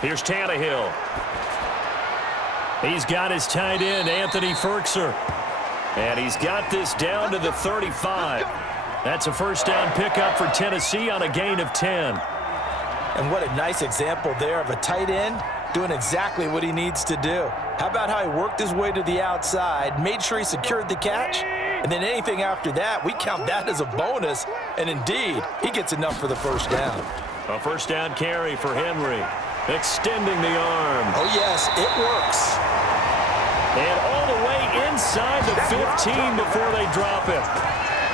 Here's Tannehill. He's got his tight end, Anthony Ferkser. And he's got this down to the 35. That's a first down pickup for Tennessee on a gain of 10. And what a nice example there of a tight end doing exactly what he needs to do. How about how he worked his way to the outside, made sure he secured the catch, and then anything after that, we count that as a bonus. And indeed, he gets enough for the first down. A first down carry for Henry, extending the arm. Oh, yes, it works. And all the way inside the 15 before they drop it.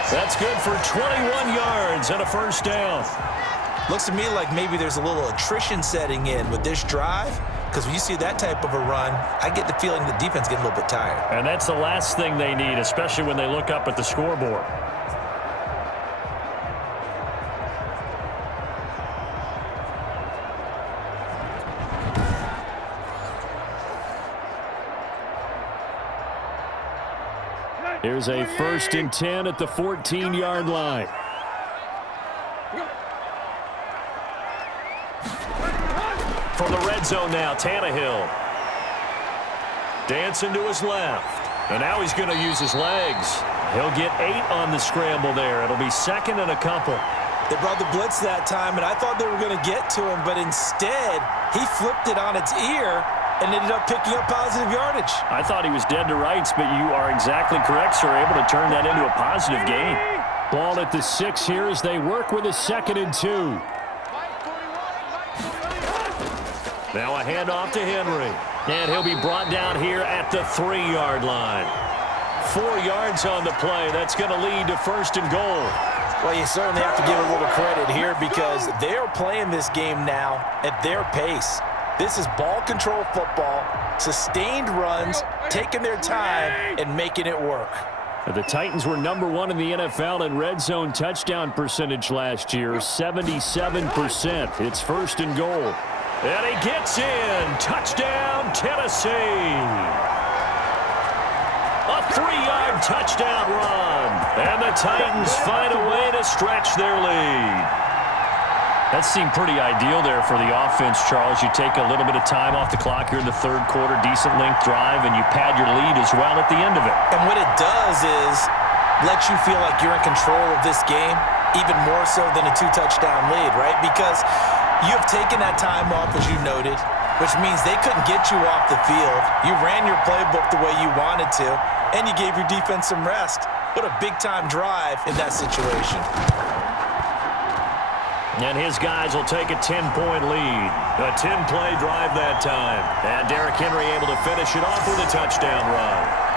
That's good for 21 yards and a first down. Looks to me like maybe there's a little attrition setting in with this drive, because when you see that type of a run, I get the feeling the defense getting a little bit tired. And that's the last thing they need, especially when they look up at the scoreboard. Here's a 1st and 10 at the 14-yard line. From the red zone now, Tannehill. Dancing to his left. And now he's going to use his legs. He'll get 8 on the scramble there. It'll be 2nd and a couple. They brought the blitz that time, and I thought they were going to get to him, but instead, he flipped it on its ear and ended up picking up positive yardage. I thought he was dead to rights, but you are exactly correct, sir. Able to turn that into a positive gain. Ball at the 6 here as they work with a 2nd and 2. Now a handoff to Henry. And he'll be brought down here at the 3-yard line. 4 yards on the play. That's going to lead to 1st and goal. Well, you certainly have to give a little credit here because they are playing this game now at their pace. This is ball control football, sustained runs, taking their time, and making it work. The Titans were number 1 in the NFL in red zone touchdown percentage last year, 77%. It's 1st and goal. And he gets in. Touchdown, Tennessee. A 3-yard touchdown run. And the Titans find a way to stretch their lead. That seemed pretty ideal there for the offense, Charles. You take a little bit of time off the clock here in the 3rd quarter, decent length drive, and you pad your lead as well at the end of it. And what it does is let you feel like you're in control of this game, even more so than a 2-touchdown lead, right? Because you have taken that time off, as you noted, which means they couldn't get you off the field. You ran your playbook the way you wanted to, and you gave your defense some rest. What a big-time drive in that situation. And his guys will take a 10-point lead. A 10-play drive that time. And Derrick Henry able to finish it off with a touchdown run.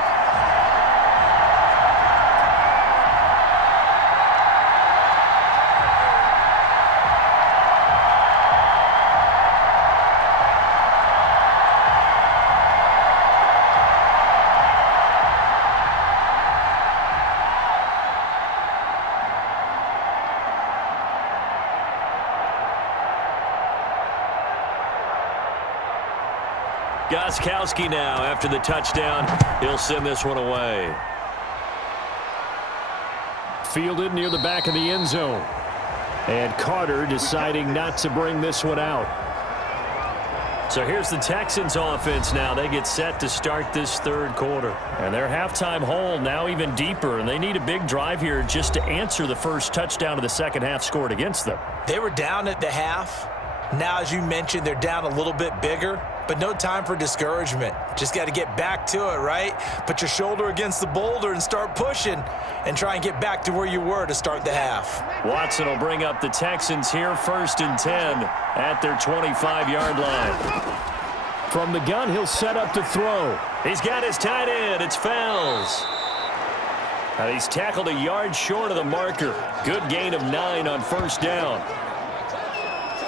Gostkowski now after the touchdown. He'll send this one away. Fielded near the back of the end zone. And Carter deciding not to bring this one out. So here's the Texans offense now. They get set to start this 3rd quarter. And their halftime hole now even deeper. And they need a big drive here just to answer the first touchdown of the second half scored against them. They were down at the half. Now, as you mentioned, they're down a little bit bigger, but no time for discouragement. Just got to get back to it, right? Put your shoulder against the boulder and start pushing and try and get back to where you were to start the half. Watson will bring up the Texans here, 1st and 10 at their 25-yard line. From the gun, he'll set up to throw. He's got his tight end. It's Fells. And he's tackled a yard short of the marker. Good gain of 9 on 1st down.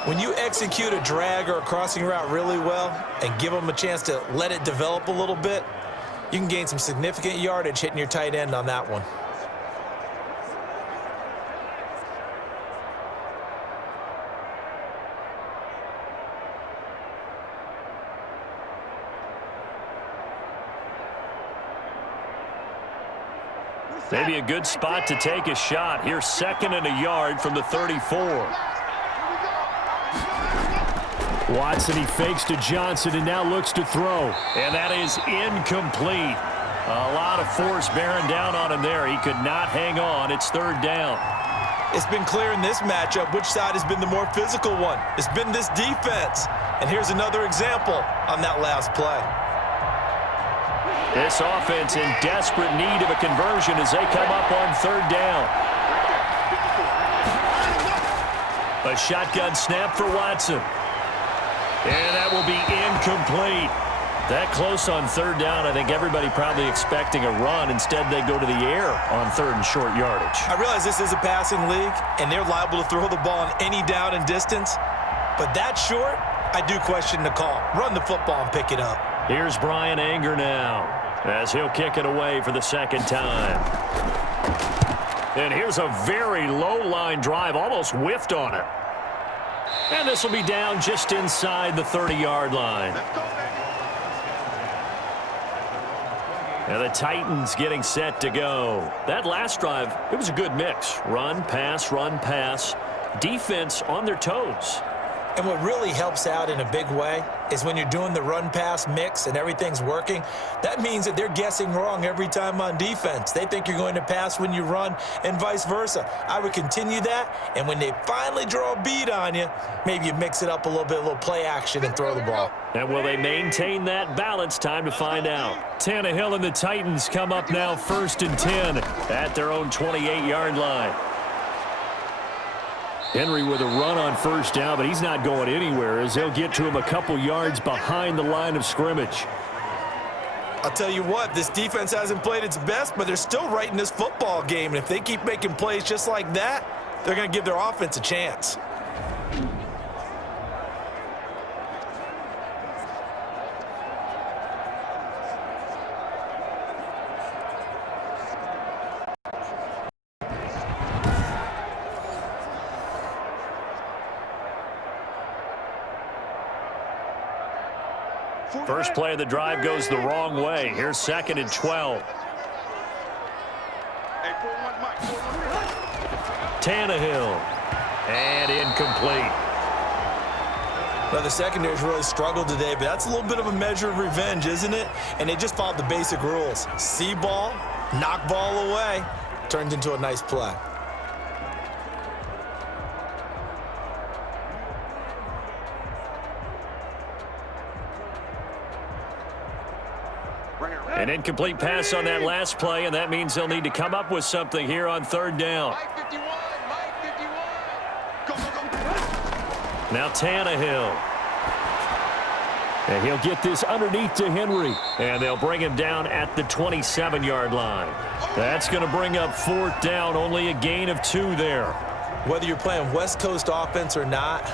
When you execute a drag or a crossing route really well and give them a chance to let it develop a little bit, you can gain some significant yardage hitting your tight end on that one. Maybe a good spot to take a shot. Here's 2nd and a yard from the 34. Watson, he fakes to Johnson and now looks to throw. And that is incomplete. A lot of force bearing down on him there. He could not hang on. It's 3rd down. It's been clear in this matchup which side has been the more physical one. It's been this defense. And here's another example on that last play. This offense in desperate need of a conversion as they come up on 3rd down. A shotgun snap for Watson. And that will be incomplete. That close on 3rd down, I think everybody probably expecting a run. Instead, they go to the air on 3rd and short yardage. I realize this is a passing league, and they're liable to throw the ball on any down and distance. But that short, I do question the call. Run the football and pick it up. Here's Brian Anger now as he'll kick it away for the 2nd time. And here's a very low-line drive, almost whiffed on it. And this will be down just inside the 30-yard line. And the Titans getting set to go. That last drive, it was a good mix. Run, pass, defense on their toes. And what really helps out in a big way is when you're doing the run-pass mix and everything's working, that means that they're guessing wrong every time on defense. They think you're going to pass when you run and vice versa. I would continue that, and when they finally draw a beat on you, maybe you mix it up a little play action and throw the ball. And will they maintain that balance? Time to find out. Tannehill and the Titans come up now 1st and 10 at their own 28-yard line. Henry with a run on 1st down, but he's not going anywhere as they'll get to him a couple yards behind the line of scrimmage. I'll tell you what, this defense hasn't played its best, but they're still right in this football game. And if they keep making plays just like that, they're going to give their offense a chance. First play of the drive goes the wrong way. Here's 2nd and 12. Tannehill. And incomplete. Now, the secondary's really struggled today, but that's a little bit of a measure of revenge, isn't it? And they just followed the basic rules. See ball, knock ball away. Turned into a nice play. An incomplete pass on that last play, and that means they'll need to come up with something here on 3rd down. Now Tannehill. And he'll get this underneath to Henry. And they'll bring him down at the 27-yard line. That's going to bring up 4th down, only a gain of 2 there. Whether you're playing West Coast offense or not,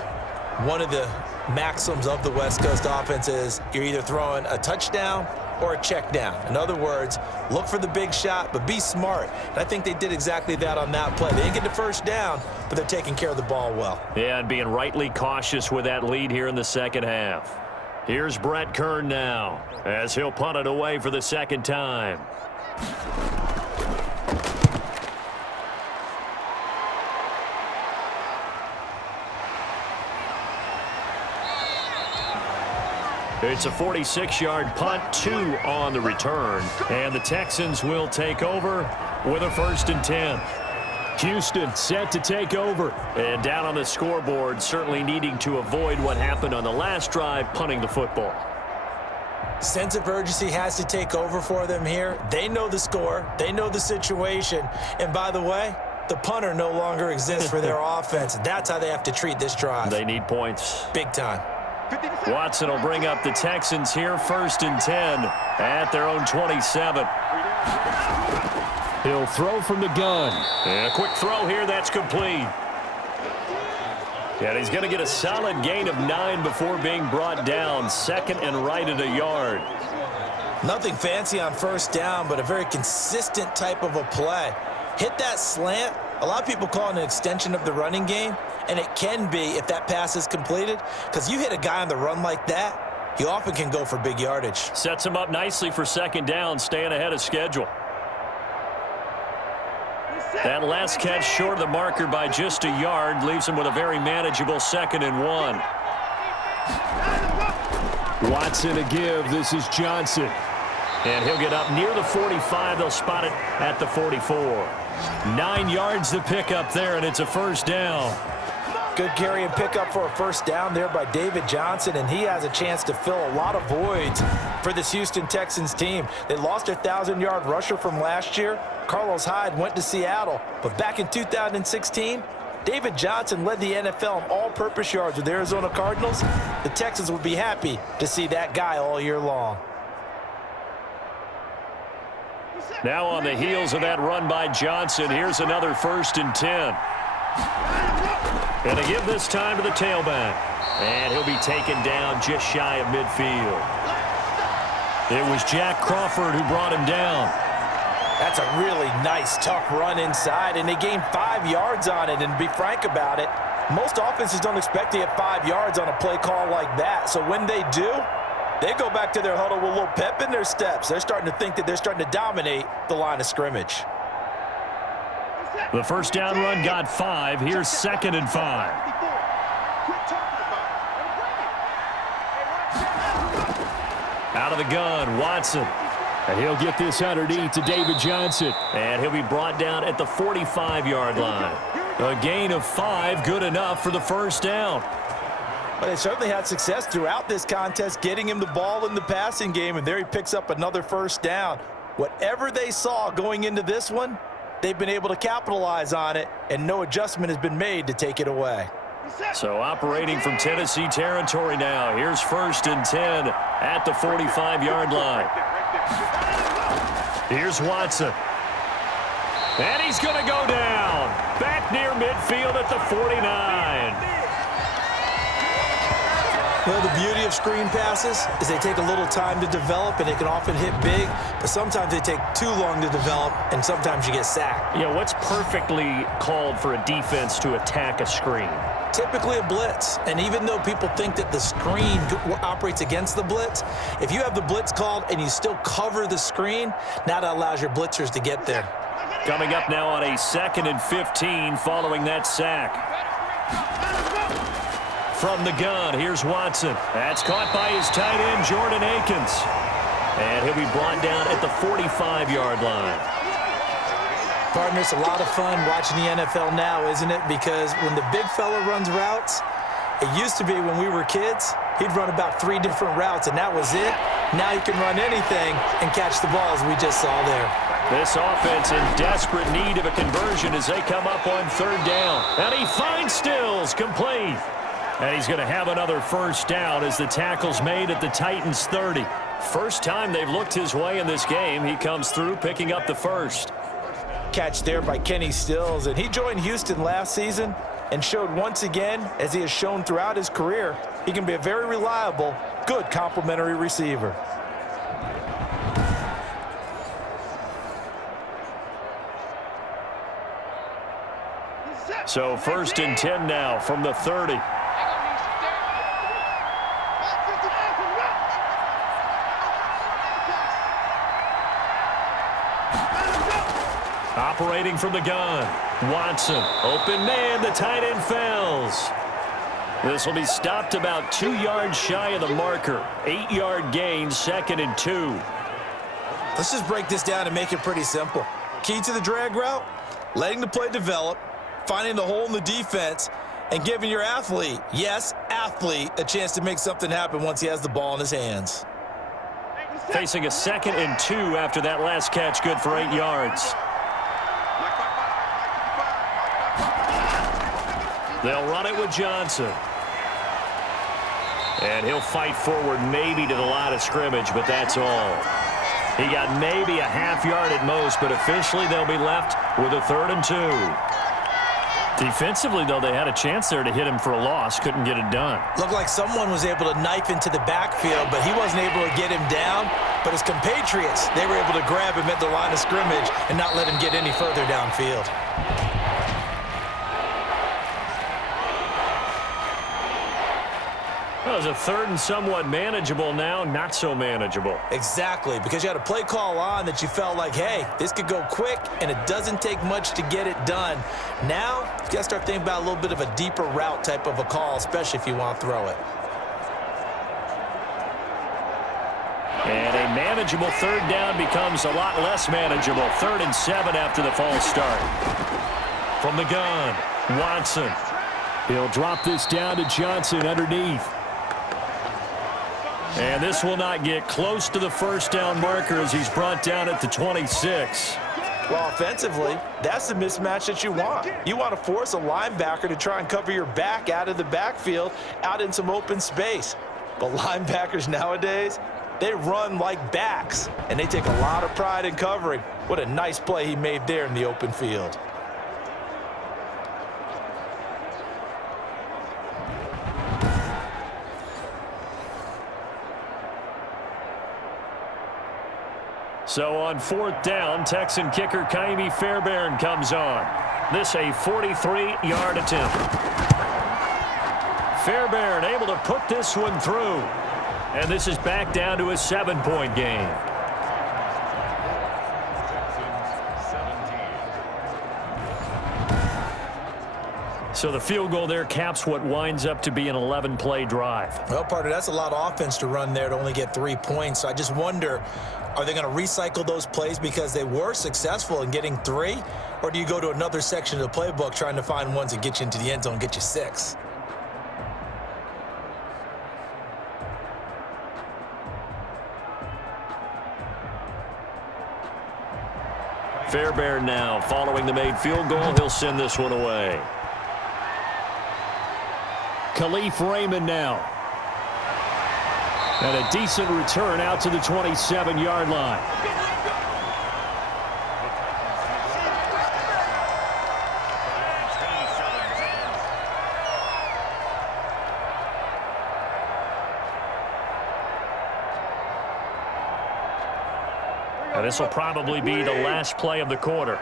one of the maxims of the West Coast offense is you're either throwing a touchdown or a check down. In other words, look for the big shot, but be smart. And I think they did exactly that on that play. They didn't get the 1st down, but they're taking care of the ball well. Yeah, and being rightly cautious with that lead here in the 2nd half. Here's Brett Kern now as he'll punt it away for the 2nd time. It's a 46-yard punt, 2 on the return. And the Texans will take over with a 1st and 10. Houston set to take over. And down on the scoreboard, certainly needing to avoid what happened on the last drive, punting the football. Sense of urgency has to take over for them here. They know the score. They know the situation. And by the way, the punter no longer exists for their offense. That's how they have to treat this drive. They need points. Big time. Watson will bring up the Texans here 1st and 10 at their own 27. He'll throw from the gun. And a quick throw here, that's complete. And he's going to get a solid gain of 9 before being brought down. 2nd and right at a yard. Nothing fancy on 1st down, but a very consistent type of a play. Hit that slant. A lot of people call it an extension of the running game, and it can be if that pass is completed, because you hit a guy on the run like that, he often can go for big yardage. Sets him up nicely for 2nd down, staying ahead of schedule. That last catch short of the marker by just a yard leaves him with a very manageable 2nd and 1. Watson a give. This is Johnson. And he'll get up near the 45. They'll spot it at the 44. 9 yards to pick up there, and it's a 1st down. Good carry and pickup for a 1st down there by David Johnson, and he has a chance to fill a lot of voids for this Houston Texans team. They lost their 1,000-yard rusher from last year. Carlos Hyde went to Seattle, but back in 2016, David Johnson led the NFL in all-purpose yards with the Arizona Cardinals. The Texans would be happy to see that guy all year long. Now on the heels of that run by Johnson, here's another 1st and 10. And to give this time to the tailback. And he'll be taken down just shy of midfield. It was Jack Crawford who brought him down. That's a really nice, tough run inside, and they gained 5 yards on it. And to be frank about it, most offenses don't expect to get 5 yards on a play call like that. So when they do, They go back to their huddle with a little pep in their steps. They're starting to think that they're starting to dominate the line of scrimmage. The first down run got 5. Here's 2nd and 5. Out of the gun, Watson. And he'll get this underneath to David Johnson. And he'll be brought down at the 45-yard line. A gain of 5, good enough for the first down. But they certainly had success throughout this contest, getting him the ball in the passing game, and there he picks up another first down. Whatever they saw going into this one, they've been able to capitalize on it, and no adjustment has been made to take it away. So operating from Tennessee territory now. Here's 1st and 10 at the 45-yard line. Here's Watson. And he's going to go down. Back near midfield at the 49. Well, the beauty of screen passes is they take a little time to develop, and they can often hit big, but sometimes they take too long to develop, and sometimes you get sacked. Yeah, what's perfectly called for a defense to attack a screen? Typically a blitz, and even though people think that the screen operates against the blitz, if you have the blitz called and you still cover the screen, now that allows your blitzers to get there. Coming up now on a 2nd and 15 following that sack. From the gun, here's Watson. That's caught by his tight end, Jordan Akins. And he'll be brought down at the 45-yard line. Partner, it's a lot of fun watching the NFL now, isn't it? Because when the big fella runs routes, it used to be when we were kids, he'd run about 3 different routes, and that was it. Now he can run anything and catch the balls we just saw there. This offense in desperate need of a conversion as they come up on 3rd down. And he finds Stills, complete. And he's going to have another first down as the tackle's made at the Titans' 30. First time they've looked his way in this game. He comes through picking up the first. Catch there by Kenny Stills, and he joined Houston last season and showed once again, as he has shown throughout his career, he can be a very reliable, good complementary receiver. So 1st and 10 now from the 30. Operating from the gun, Watson. Open man, the tight end fails. This will be stopped about 2 yards shy of the marker. 8-yard gain, 2nd and 2. Let's just break this down and make it pretty simple. Key to the drag route, letting the play develop, finding the hole in the defense, and giving your athlete, yes, athlete, a chance to make something happen once he has the ball in his hands. Facing a 2nd and 2 after that last catch, good for 8 yards. They'll run it with Johnson. And he'll fight forward maybe to the line of scrimmage, but that's all. He got maybe a half yard at most, but officially they'll be left with a 3rd and 2. Defensively, though, they had a chance there to hit him for a loss. Couldn't get it done. Looked like someone was able to knife into the backfield, but he wasn't able to get him down. But his compatriots, they were able to grab him at the line of scrimmage and not let him get any further downfield. Well, it was a 3rd and somewhat manageable, now not so manageable. Exactly, because you had a play call on that you felt like, hey, this could go quick, and it doesn't take much to get it done. Now, you got to start thinking about a little bit of a deeper route type of a call, especially if you want to throw it. And a manageable 3rd down becomes a lot less manageable. 3rd and 7 after the false start. From the gun, Watson. He'll drop this down to Johnson underneath. And this will not get close to the first down marker as he's brought down at the 26. Well, offensively, that's the mismatch that you want. You want to force a linebacker to try and cover your back out of the backfield, out in some open space. But linebackers nowadays, they run like backs, and they take a lot of pride in covering. What a nice play he made there in the open field. So on 4th down, Texan kicker Kaimi Fairbairn comes on. This a 43-yard attempt. Fairbairn able to put this one through. And this is back down to a 7-point game. So the field goal there caps what winds up to be an 11-play drive. Well, partner, that's a lot of offense to run there to only get 3 points. So I just wonder, are they going to recycle those plays because they were successful in getting 3? Or do you go to another section of the playbook trying to find ones that get you into the end zone and get you 6? Fairbairn now following the made field goal. He'll send this one away. Khalif Raymond now. And a decent return out to the 27-yard line. And this will probably be the last play of the quarter.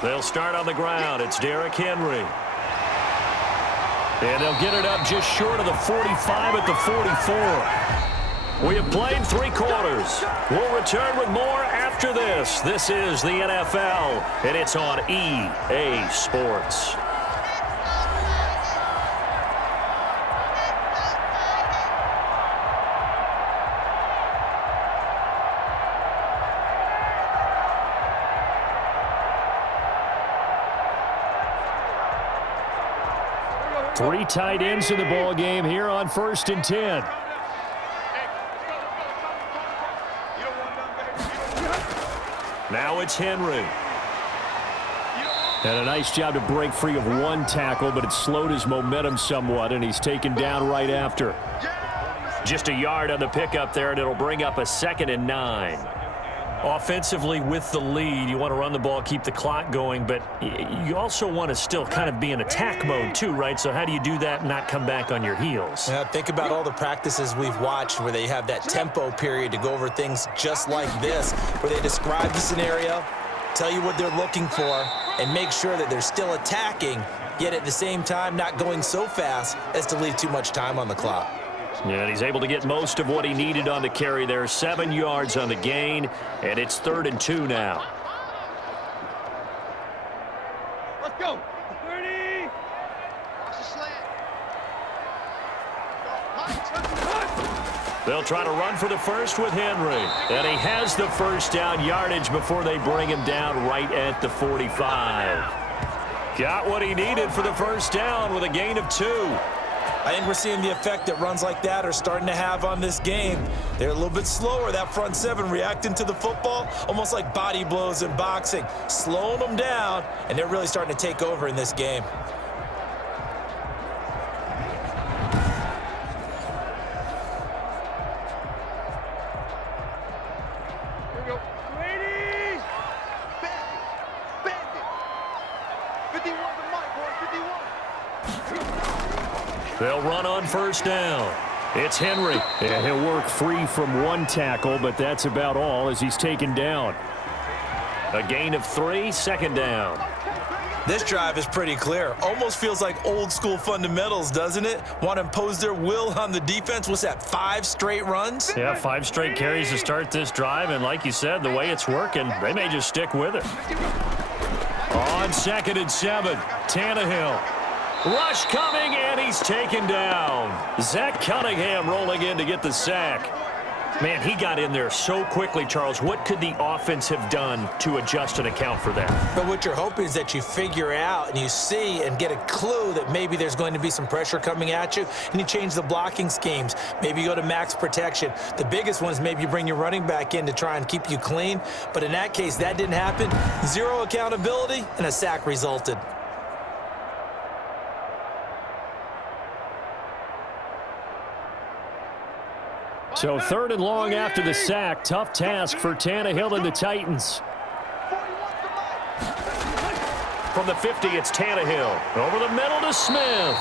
They'll start on the ground. It's Derrick Henry. And they'll get it up just short of the 45 at the 44. We have played 3 quarters. We'll return with more after this. This is the NFL, and it's on EA Sports. Three tight ends in the ball game here on 1st and 10. Now it's Henry. And a nice job to break free of 1 tackle, but it slowed his momentum somewhat, and he's taken down right after. Just a yard on the pickup there, and it'll bring up a 2nd and 9. Offensively with the lead, you want to run the ball, keep the clock going, but you also want to still kind of be in attack mode too, right? So how do you do that and not come back on your heels? Yeah, think about all the practices we've watched where they have that tempo period to go over things just like this, where they describe the scenario, tell you what they're looking for, and make sure that they're still attacking, yet at the same time not going so fast as to leave too much time on the clock. Yeah, and he's able to get most of what he needed on the carry there. 7 yards on the gain, and it's 3rd and 2 now. Let's go. 30. Watch the slant. They'll try to run for the first with Henry. And he has the first down yardage before they bring him down right at the 45. Got what he needed for the first down with a gain of 2. I think we're seeing the effect that runs like that are starting to have on this game. They're a little bit slower, that front 7 reacting to the football, almost like body blows in boxing, slowing them down, and they're really starting to take over in this game. Here we go. 80. Bend it. 51 to Mike, boys. 51. They'll run on first down. It's Henry. And he'll work free from 1 tackle, but that's about all as he's taken down. A gain of 3, 2nd down. This drive is pretty clear. Almost feels like old school fundamentals, doesn't it? Want to impose their will on the defense. What's that, 5 straight runs? Yeah, 5 straight carries to start this drive, and like you said, the way it's working, they may just stick with it. On 2nd and 7, Tannehill. Rush coming, and he's taken down. Zach Cunningham rolling in to get the sack. Man, he got in there so quickly, Charles. What could the offense have done to adjust and account for that? But what you're hoping is that you figure out and you see and get a clue that maybe there's going to be some pressure coming at you, and you change the blocking schemes. Maybe you go to max protection. The biggest one is maybe you bring your running back in to try and keep you clean. But in that case, that didn't happen. 0 accountability, and a sack resulted. So 3rd and long after the sack. Tough task for Tannehill and the Titans. From the 50, it's Tannehill. Over the middle to Smith.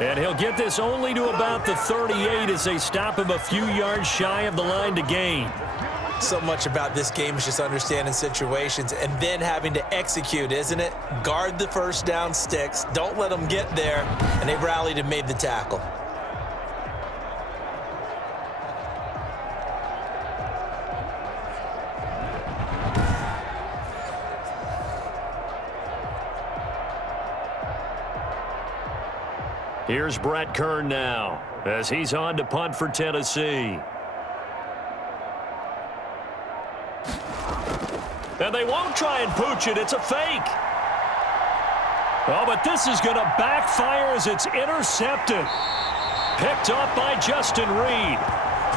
And he'll get this only to about the 38 as they stop him a few yards shy of the line to gain. So much about this game is just understanding situations and then having to execute, isn't it? Guard the first down sticks. Don't let them get there. And they rallied and made the tackle. Here's Brett Kern now as he's on to punt for Tennessee. And they won't try and pooch it. It's a fake. Oh, but this is going to backfire as it's intercepted. Picked up by Justin Reed.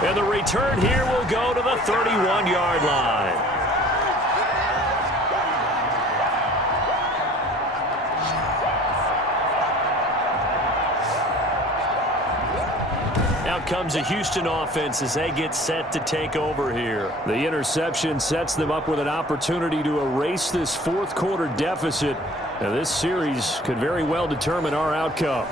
And the return here will go to the 31-yard line. Out comes the Houston offense as they get set to take over here. The interception sets them up with an opportunity to erase this fourth quarter deficit. Now, this series could very well determine our outcome.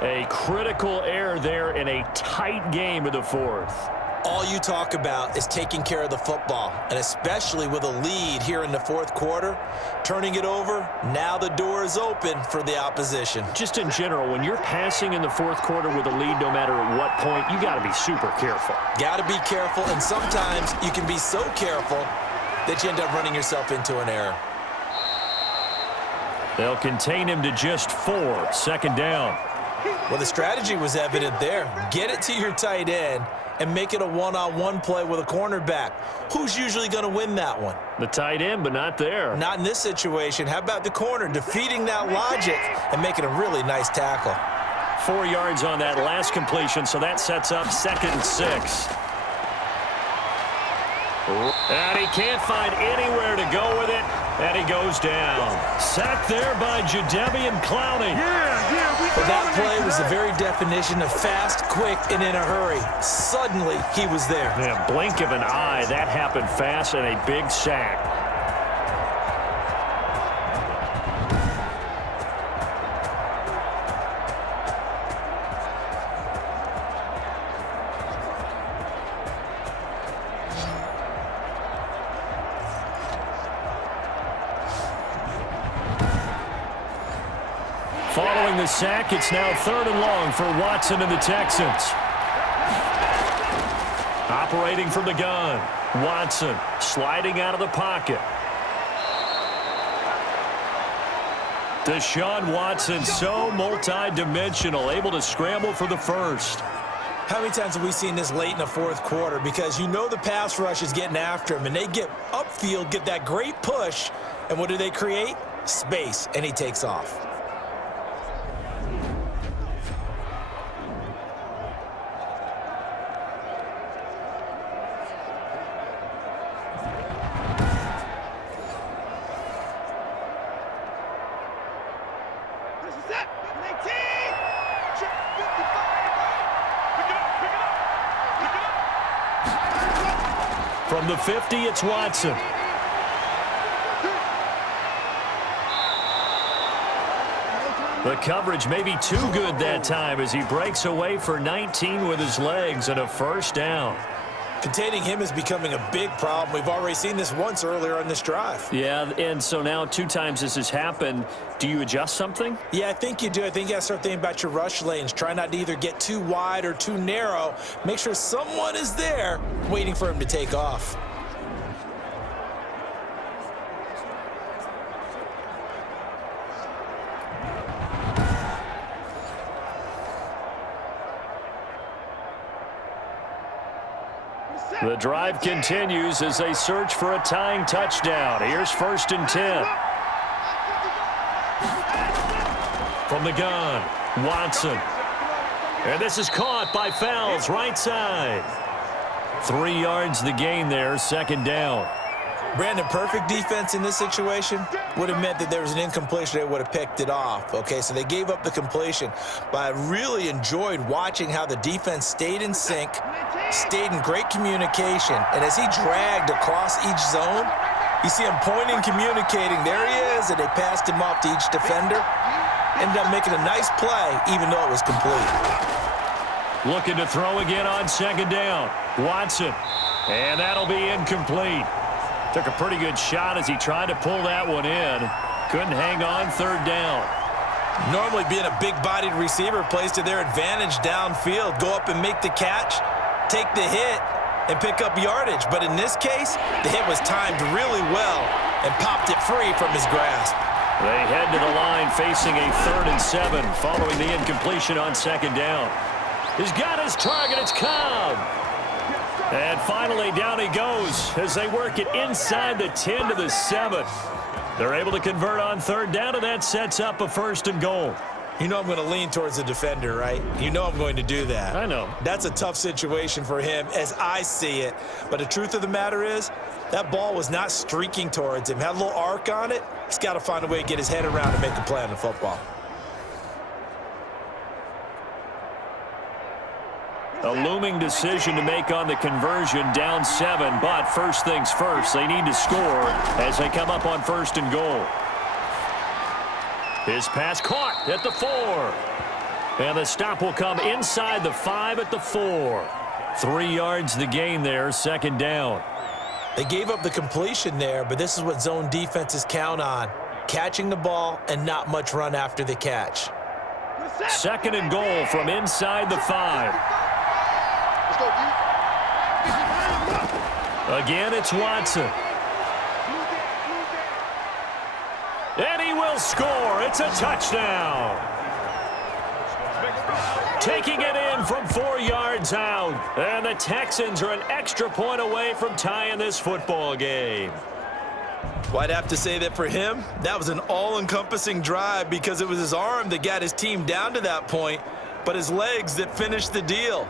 A critical error there in a tight game of the fourth. All you talk about is taking care of the football, and especially with a lead here in the fourth quarter, turning it over, now the door is open for the opposition. Just in general, when you're passing in the fourth quarter with a lead, no matter at what point, you got to be super careful. Got to be careful, and sometimes you can be so careful that you end up running yourself into an error. They'll contain him to just 4, second down. Well, the strategy was evident there. Get it to your tight end and make it a one-on-one play with a cornerback. Who's usually going to win that one? The tight end, but not there. Not in this situation. How about the corner defeating that logic and making a really nice tackle? 4 yards on that last completion, so that sets up 2nd and 6. And he can't find anywhere to go with it, and he goes down. Sacked there by Jadeveon Clowney. But that play was the very definition of fast, quick, and in a hurry. Suddenly, he was there. Yeah, blink of an eye, that happened fast, and a big sack. Following the sack, it's now 3rd and long for Watson and the Texans. Operating from the gun. Watson sliding out of the pocket. Desean Watson, so multi-dimensional, able to scramble for the first. How many times have we seen this late in the fourth quarter? Because you know the pass rush is getting after him, and they get upfield, get that great push, and what do they create? Space, and he takes off. From the 50, it's Watson. The coverage may be too good that time as he breaks away for 19 with his legs and a first down. Containing him is becoming a big problem. We've already seen this once earlier on this drive. Yeah, and so now 2 times this has happened. Do you adjust something? Yeah, I think you do. I think you got to start thinking about your rush lanes. Try not to either get too wide or too narrow. Make sure someone is there waiting for him to take off. The drive continues as they search for a tying touchdown. Here's 1st and 10. From the gun, Watson. And this is caught by Fowles, right side. 3 yards the gain there, 2nd down. Brandon, perfect defense in this situation would have meant that there was an incompletion. They would have picked it off. Okay, so they gave up the completion. But I really enjoyed watching how the defense stayed in sync, stayed in great communication. And as he dragged across each zone, you see him pointing, communicating. There he is, and they passed him off to each defender. Ended up making a nice play, even though it was complete. Looking to throw again on 2nd down. Watson And that'll be incomplete. Took a pretty good shot as he tried to pull that one in. Couldn't hang on, third down. Normally being a big-bodied receiver plays to their advantage downfield. Go up and make the catch, take the hit, and pick up yardage. But in this case, the hit was timed really well and popped it free from his grasp. They head to the line facing a 3rd and 7 following the incompletion on 2nd down. He's got his target. It's Cobb. And finally, down he goes as they work it inside the 10 to the 7. They're able to convert on 3rd down, and that sets up a 1st and goal. You know I'm going to lean towards the defender, right? You know I'm going to do that. I know. That's a tough situation for him as I see it. But the truth of the matter is, that ball was not streaking towards him. Had a little arc on it. He's got to find a way to get his head around and make a play on the football. A looming decision to make on the conversion, down 7. But first things first, they need to score as they come up on 1st and goal. His pass caught at the 4. And the stop will come inside the 5 at the 4. 3 yards the gain there, 2nd down. They gave up the completion there, but this is what zone defenses count on. Catching the ball and not much run after the catch. 2nd and goal from inside the 5. Let's go, D. Again, it's Watson. And he will score. It's a touchdown. Taking it in from 4 yards out. And the Texans are an extra point away from tying this football game. Well, I'd have to say that for him, that was an all-encompassing drive because it was his arm that got his team down to that point, but his legs that finished the deal.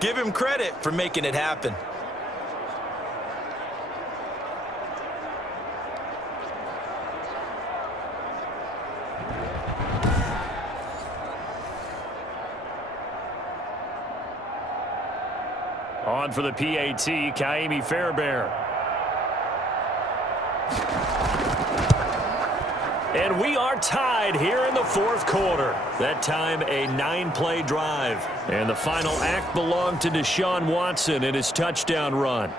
Give him credit for making it happen. On for the PAT, Kaimi Fairbairn. And we are tied here in the 4th quarter. That time a 9-play drive. And the final act belonged to Desean Watson in his touchdown run.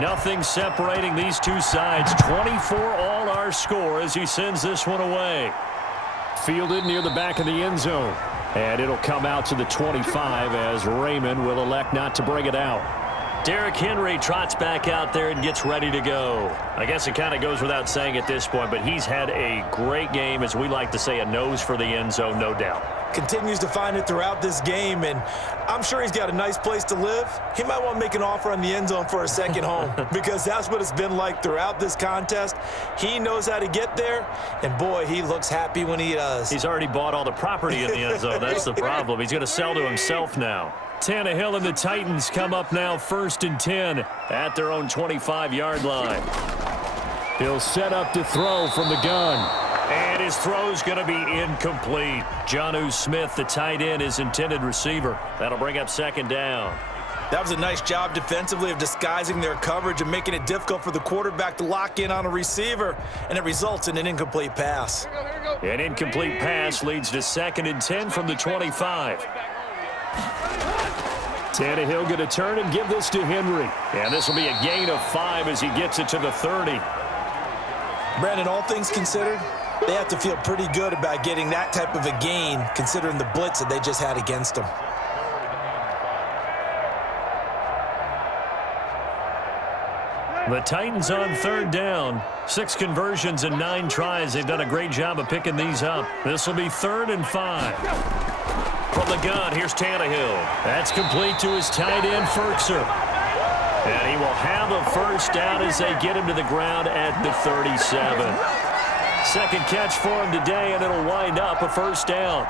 Nothing separating these two sides. 24 all our score as he sends this one away. Fielded near the back of the end zone. And it'll come out to the 25 as Raymond will elect not to bring it out. Derrick Henry trots back out there and gets ready to go. I guess it kind of goes without saying at this point, but he's had a great game, as we like to say, a nose for the end zone, no doubt. Continues to find it throughout this game, and I'm sure he's got a nice place to live. He might want to make an offer on the end zone for a second home because that's what it's been like throughout this contest. He knows how to get there, and boy, he looks happy when he does. He's already bought all the property in the end zone. That's the problem. He's going to sell to himself now. Tannehill and the Titans come up now 1st and 10 at their own 25-yard line. He'll set up to throw from the gun. And his throw's going to be incomplete. Jonnu Smith, the tight end, his intended receiver. That'll bring up 2nd down. That was a nice job defensively of disguising their coverage and making it difficult for the quarterback to lock in on a receiver, and it results in an incomplete pass. An incomplete pass leads to 2nd and 10 from the 25. Tannehill going to turn and give this to Henry. And this will be a gain of 5 as he gets it to the 30. Brandon, all things considered, they have to feel pretty good about getting that type of a gain considering the blitz that they just had against them. The Titans on 3rd down. 6 conversions and 9 tries. They've done a great job of picking these up. This will be 3rd and 5. From the gun, here's Tannehill. That's complete to his tight end, Ferkser. And he will have a first down as they get him to the ground at the 37. Second catch for him today, and it'll wind up a first down.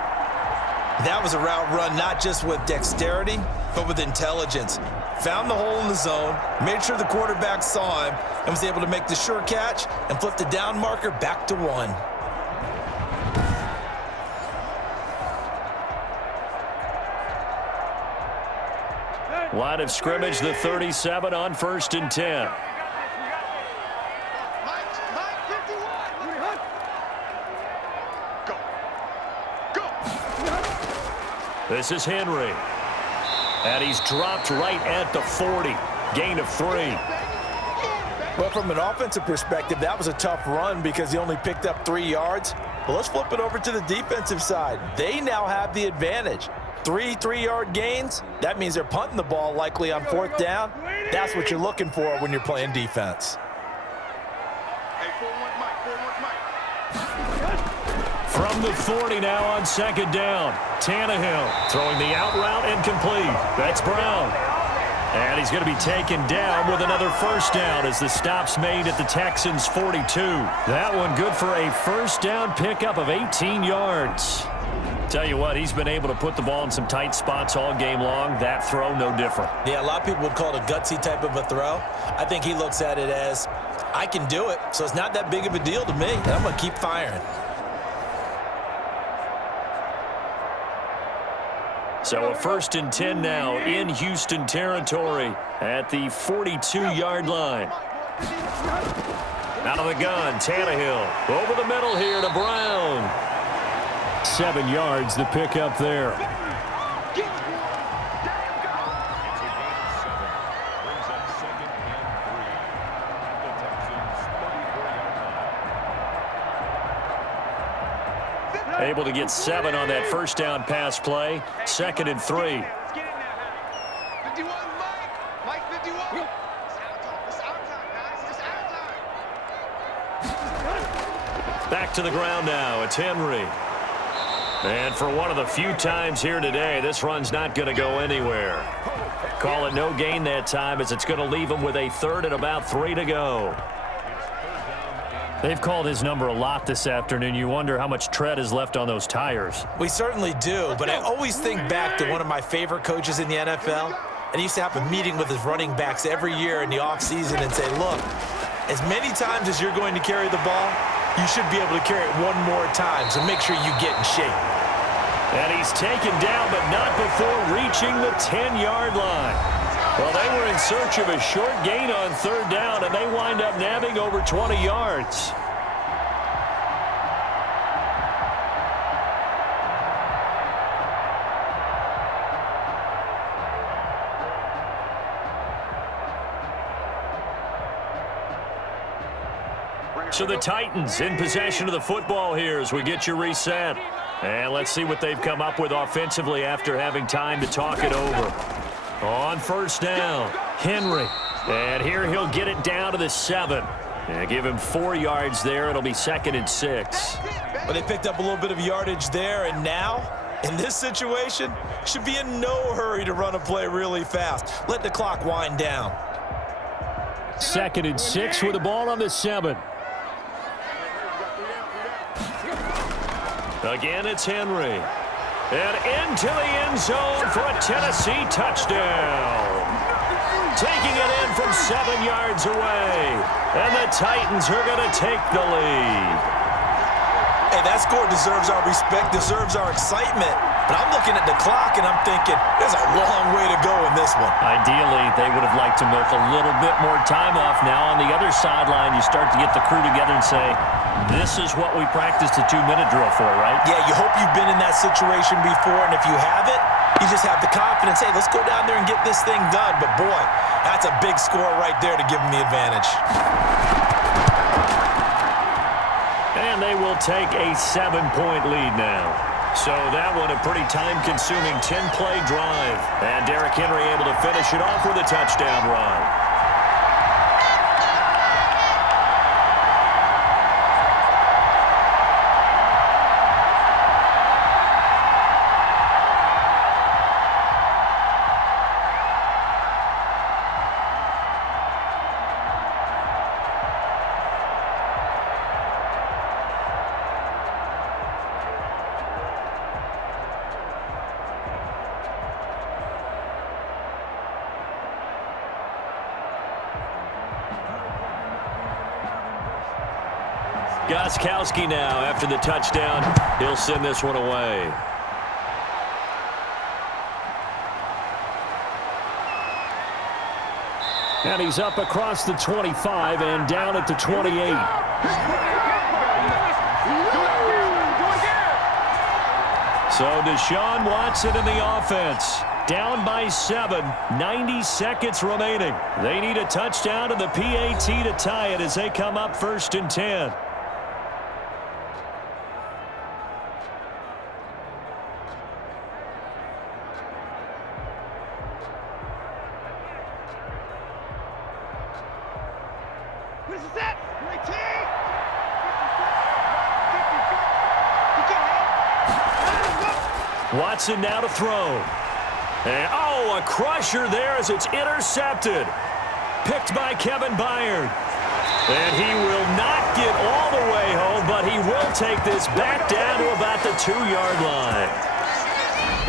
That was a route run not just with dexterity, but with intelligence. found the hole in the zone, made sure the quarterback saw him, and was able to make the sure catch and flip the down marker back to 1. Line of scrimmage, the 37 on 1st and 10. This is Henry. And he's dropped right at the 40. Gain of 3. Well, from an offensive perspective, that was a tough run because he only picked up 3 yards. But let's flip it over to the defensive side. They now have the advantage. 3 3-yard gains, that means they're punting the ball likely on 4th down. That's what you're looking for when you're playing defense. From the 40 now on 2nd down. Tannehill throwing the out route incomplete. That's Brown. And he's going to be taken down with another 1st down as the stop's made at the Texans' 42. That one good for a 1st down pickup of 18 yards. Tell you what, he's been able to put the ball in some tight spots all game long. That throw, no different. Yeah, a lot of people would call it a gutsy type of a throw. I think he looks at it as, I can do it, so it's not that big of a deal to me, and I'm going to keep firing. So a 1st and 10 now in Houston territory at the 42-yard line. Out of the gun, Tannehill. Over the middle here to Brown. 7 yards, the pickup there. Able to get 7 on that 1st down pass play. 2nd and 3. Back to the ground now. It's Henry. And for one of the few times here today, this run's not going to go anywhere. Call it no gain that time as it's going to leave him with a 3rd and about 3 to go. They've called his number a lot this afternoon. You wonder how much tread is left on those tires. We certainly do, but I always think back to one of my favorite coaches in the NFL. And he used to have a meeting with his running backs every year in the offseason and say, look, as many times as you're going to carry the ball, you should be able to carry it one more time, so make sure you get in shape. And he's taken down, but not before reaching the 10-yard line. Well, they were in search of a short gain on 3rd down, and they wind up nabbing over 20 yards. So the Titans in possession of the football here as we get you reset. And let's see what they've come up with offensively after having time to talk it over. On 1st down, Henry. And here he'll get it down to the 7. And give him 4 yards there. It'll be 2nd and 6. But they picked up a little bit of yardage there, and now, in this situation, should be in no hurry to run a play really fast. Let the clock wind down. 2nd and 6 with the ball on the 7. Again, it's Henry. And into the end zone for a Tennessee touchdown. Taking it in from 7 yards away. And the Titans are going to take the lead. Hey, that score deserves our respect, deserves our excitement. But I'm looking at the clock, and I'm thinking, there's a long way to go in this one. Ideally, they would have liked to milk a little bit more time off. Now, on the other sideline, you start to get the crew together and say, this is what we practiced a 2-minute drill for, right? Yeah, you hope you've been in that situation before, and if you haven't, you just have the confidence, hey, let's go down there and get this thing done. But, boy, that's a big score right there to give them the advantage. And they will take a 7-point lead now. So that one a pretty time-consuming 10-play drive. And Derrick Henry able to finish it off with a touchdown run. Gostkowski now after the touchdown. He'll send this one away. And he's up across the 25 and down at the 28. So Desean Watson in the offense. Down by 7, 90 seconds remaining. They need a touchdown and the PAT to tie it as they come up 1st and 10. Watson now to throw. And, a crusher there as it's intercepted. Picked by Kevin Byard. And he will not get all the way home, but he will take this back down to about the 2-yard line.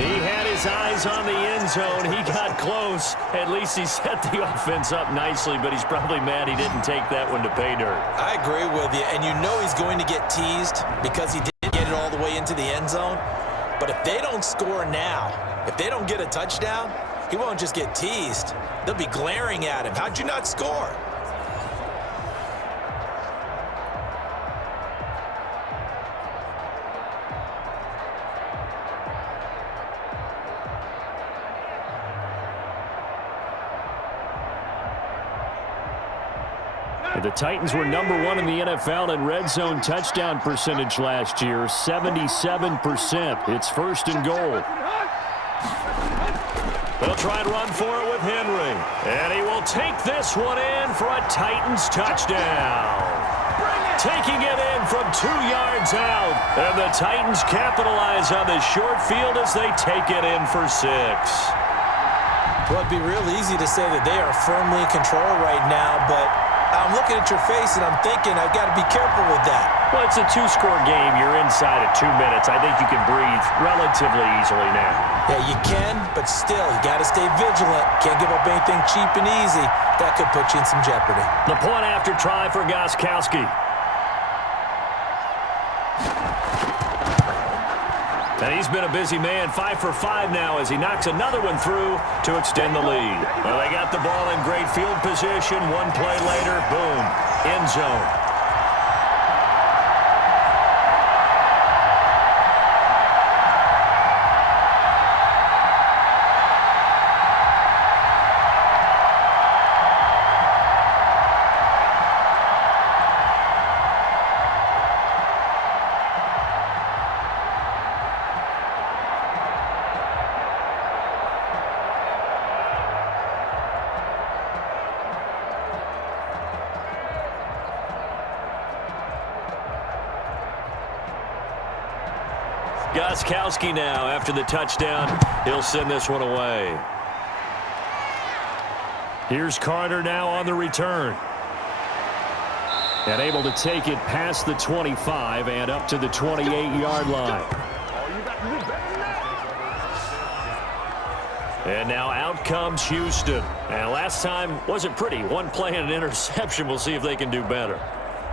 He had his eyes on the end zone. He got close. At least he set the offense up nicely, but he's probably mad he didn't take that one to pay dirt. I agree with you, and you know he's going to get teased because he didn't get it all the way into the end zone. But if they don't score now, if they don't get a touchdown, he won't just get teased. They'll be glaring at him. How'd you not score? The Titans were #1 in the NFL in red zone touchdown percentage last year, 77%. It's 1st and goal. They'll try and run for it with Henry. And he will take this one in for a Titans touchdown. Taking it in from 2 yards out. And the Titans capitalize on the short field as they take it in for 6. Well, it'd be real easy to say that they are firmly in control right now, but I'm looking at your face and I'm thinking I've got to be careful with that. Well, it's a 2-score game. You're inside at 2 minutes. I think you can breathe relatively easily now. Yeah, you can, but still, you got to stay vigilant. Can't give up anything cheap and easy. That could put you in some jeopardy. The point after try for Gostkowski. And he's been a busy man, 5 for 5 now as he knocks another one through to extend the lead. Well, they got the ball in great field position. One play later, boom, end zone. Gostkowski now after the touchdown. He'll send this one away. Here's Carter now on the return. And able to take it past the 25 and up to the 28-yard line. And now out comes Houston. And last time wasn't pretty. One play and an interception. We'll see if they can do better.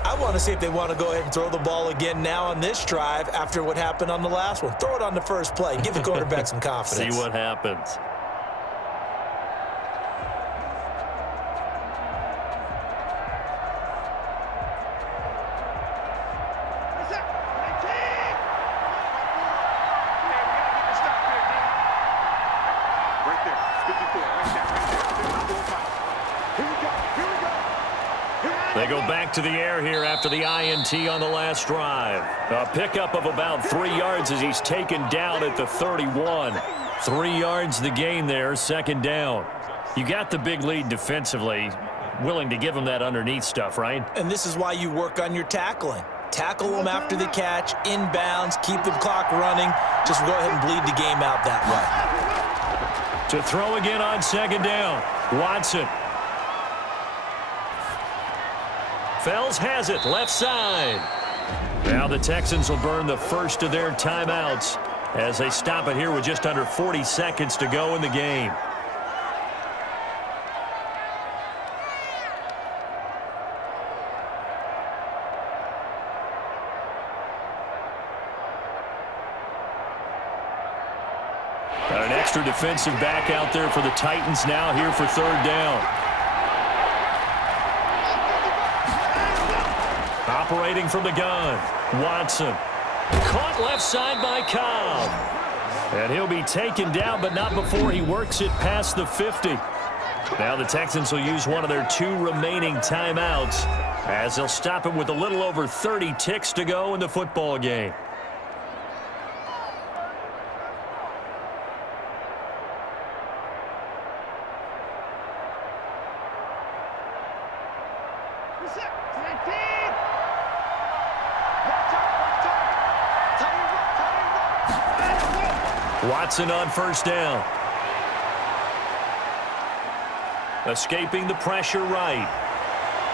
I want to see if they want to go ahead and throw the ball again now on this drive after what happened on the last one. Throw it on the first play. Give the quarterback some confidence. See what happens. They go back to the air here after the INT on the last drive. A pickup of about 3 yards as he's taken down at the 31. 3 yards the gain there, 2nd down. You got the big lead defensively. Willing to give him that underneath stuff, right? And this is why you work on your tackling. Tackle them after the catch, inbounds, keep the clock running. Just go ahead and bleed the game out that way. To throw again on 2nd down. Watson. Fells has it, left side. Now the Texans will burn the first of their timeouts as they stop it here with just under 40 seconds to go in the game. extra defensive back out there for the Titans now here for third down. Operating from the gun, Watson. Caught left side by Cobb. And he'll be taken down, but not before he works it past the 50. Now the Texans will use one of their 2 remaining timeouts as they'll stop it with a little over 30 ticks to go in the football game. Watson on first down. Escaping the pressure right.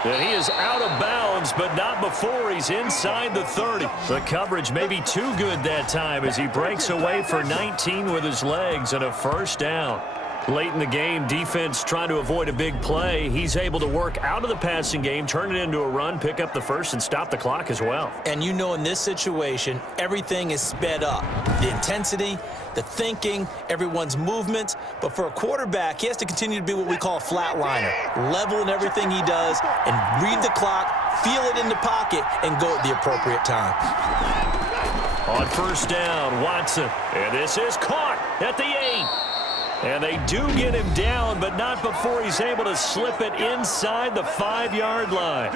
And he is out of bounds, but not before he's inside the 30. The coverage may be too good that time as he breaks away for 19 with his legs and a first down. Late in the game, defense trying to avoid a big play. He's able to work out of the passing game, turn it into a run, pick up the first, and stop the clock as well. And you know in this situation, everything is sped up. The intensity, the thinking, everyone's movement. But for a quarterback, he has to continue to be what we call a flatliner. Level in everything he does and read the clock, feel it in the pocket, and go at the appropriate time. On first down, Watson. And this is caught at the 8. And they do get him down, but not before he's able to slip it inside the 5-yard line.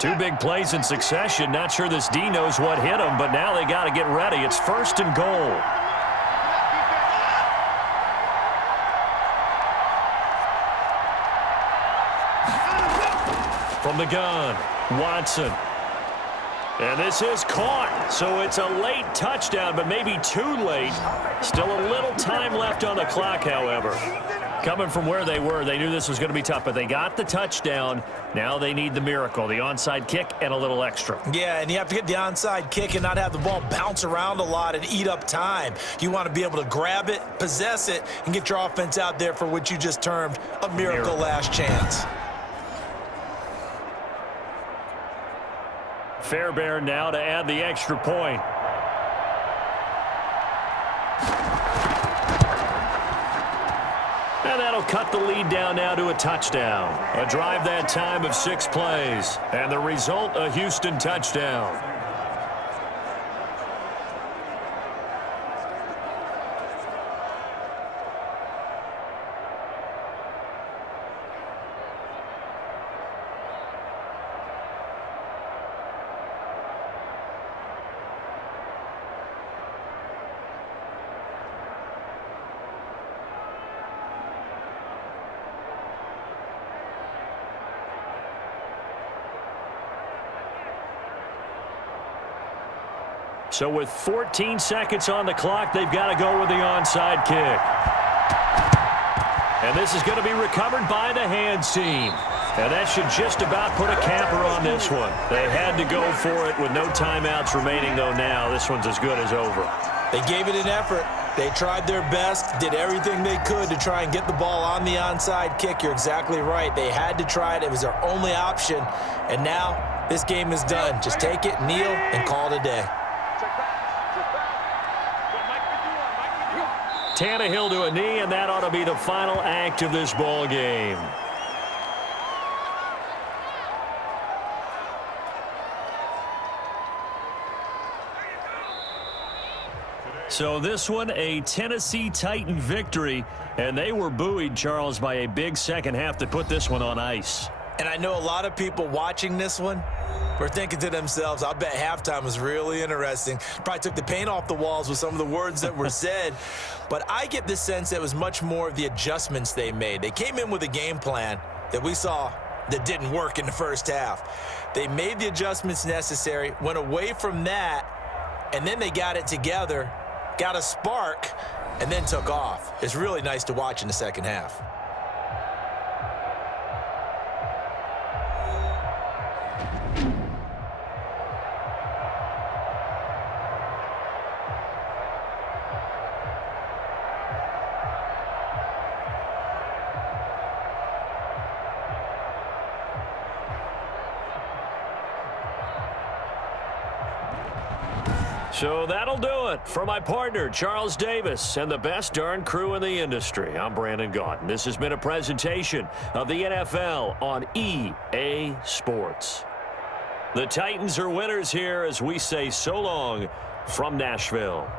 Two big plays in succession. Not sure this D knows what hit him, but now they got to get ready. It's first and goal. From the gun, Watson. And this is caught, so it's a late touchdown, but maybe too late. Still a little time left on the clock, however. Coming from where they were, they knew this was going to be tough, but they got the touchdown. Now they need the miracle, the onside kick and a little extra. Yeah, and you have to get the onside kick and not have the ball bounce around a lot and eat up time. You want to be able to grab it, possess it, and get your offense out there for what you just termed a miracle last chance. Fairbairn now to add the extra point. And that'll cut the lead down now to a touchdown. A drive that time of 6 plays. And the result, a Houston touchdown. So with 14 seconds on the clock, they've got to go with the onside kick. And this is going to be recovered by the hands team. And that should just about put a capper on this one. They had to go for it with no timeouts remaining, though now. This one's as good as over. They gave it an effort. They tried their best, did everything they could to try and get the ball on the onside kick. You're exactly right. They had to try it. It was their only option. And now this game is done. Just take it, kneel, and call it a day. Tannehill to a knee, and that ought to be the final act of this ball game. So this one, a Tennessee Titan victory, and they were buoyed, Charles, by a big second half to put this one on ice. And I know a lot of people watching this one were thinking to themselves, I bet halftime was really interesting. Probably took the paint off the walls with some of the words that were said. But I get the sense that it was much more of the adjustments they made. They came in with a game plan that we saw that didn't work in the first half. They made the adjustments necessary, went away from that, and then they got it together, got a spark, and then took off. It's really nice to watch in the second half. So that'll do it. For my partner, Charles Davis, and the best darn crew in the industry, I'm Brandon Gaudin. This has been a presentation of the NFL on EA Sports. The Titans are winners here as we say so long from Nashville.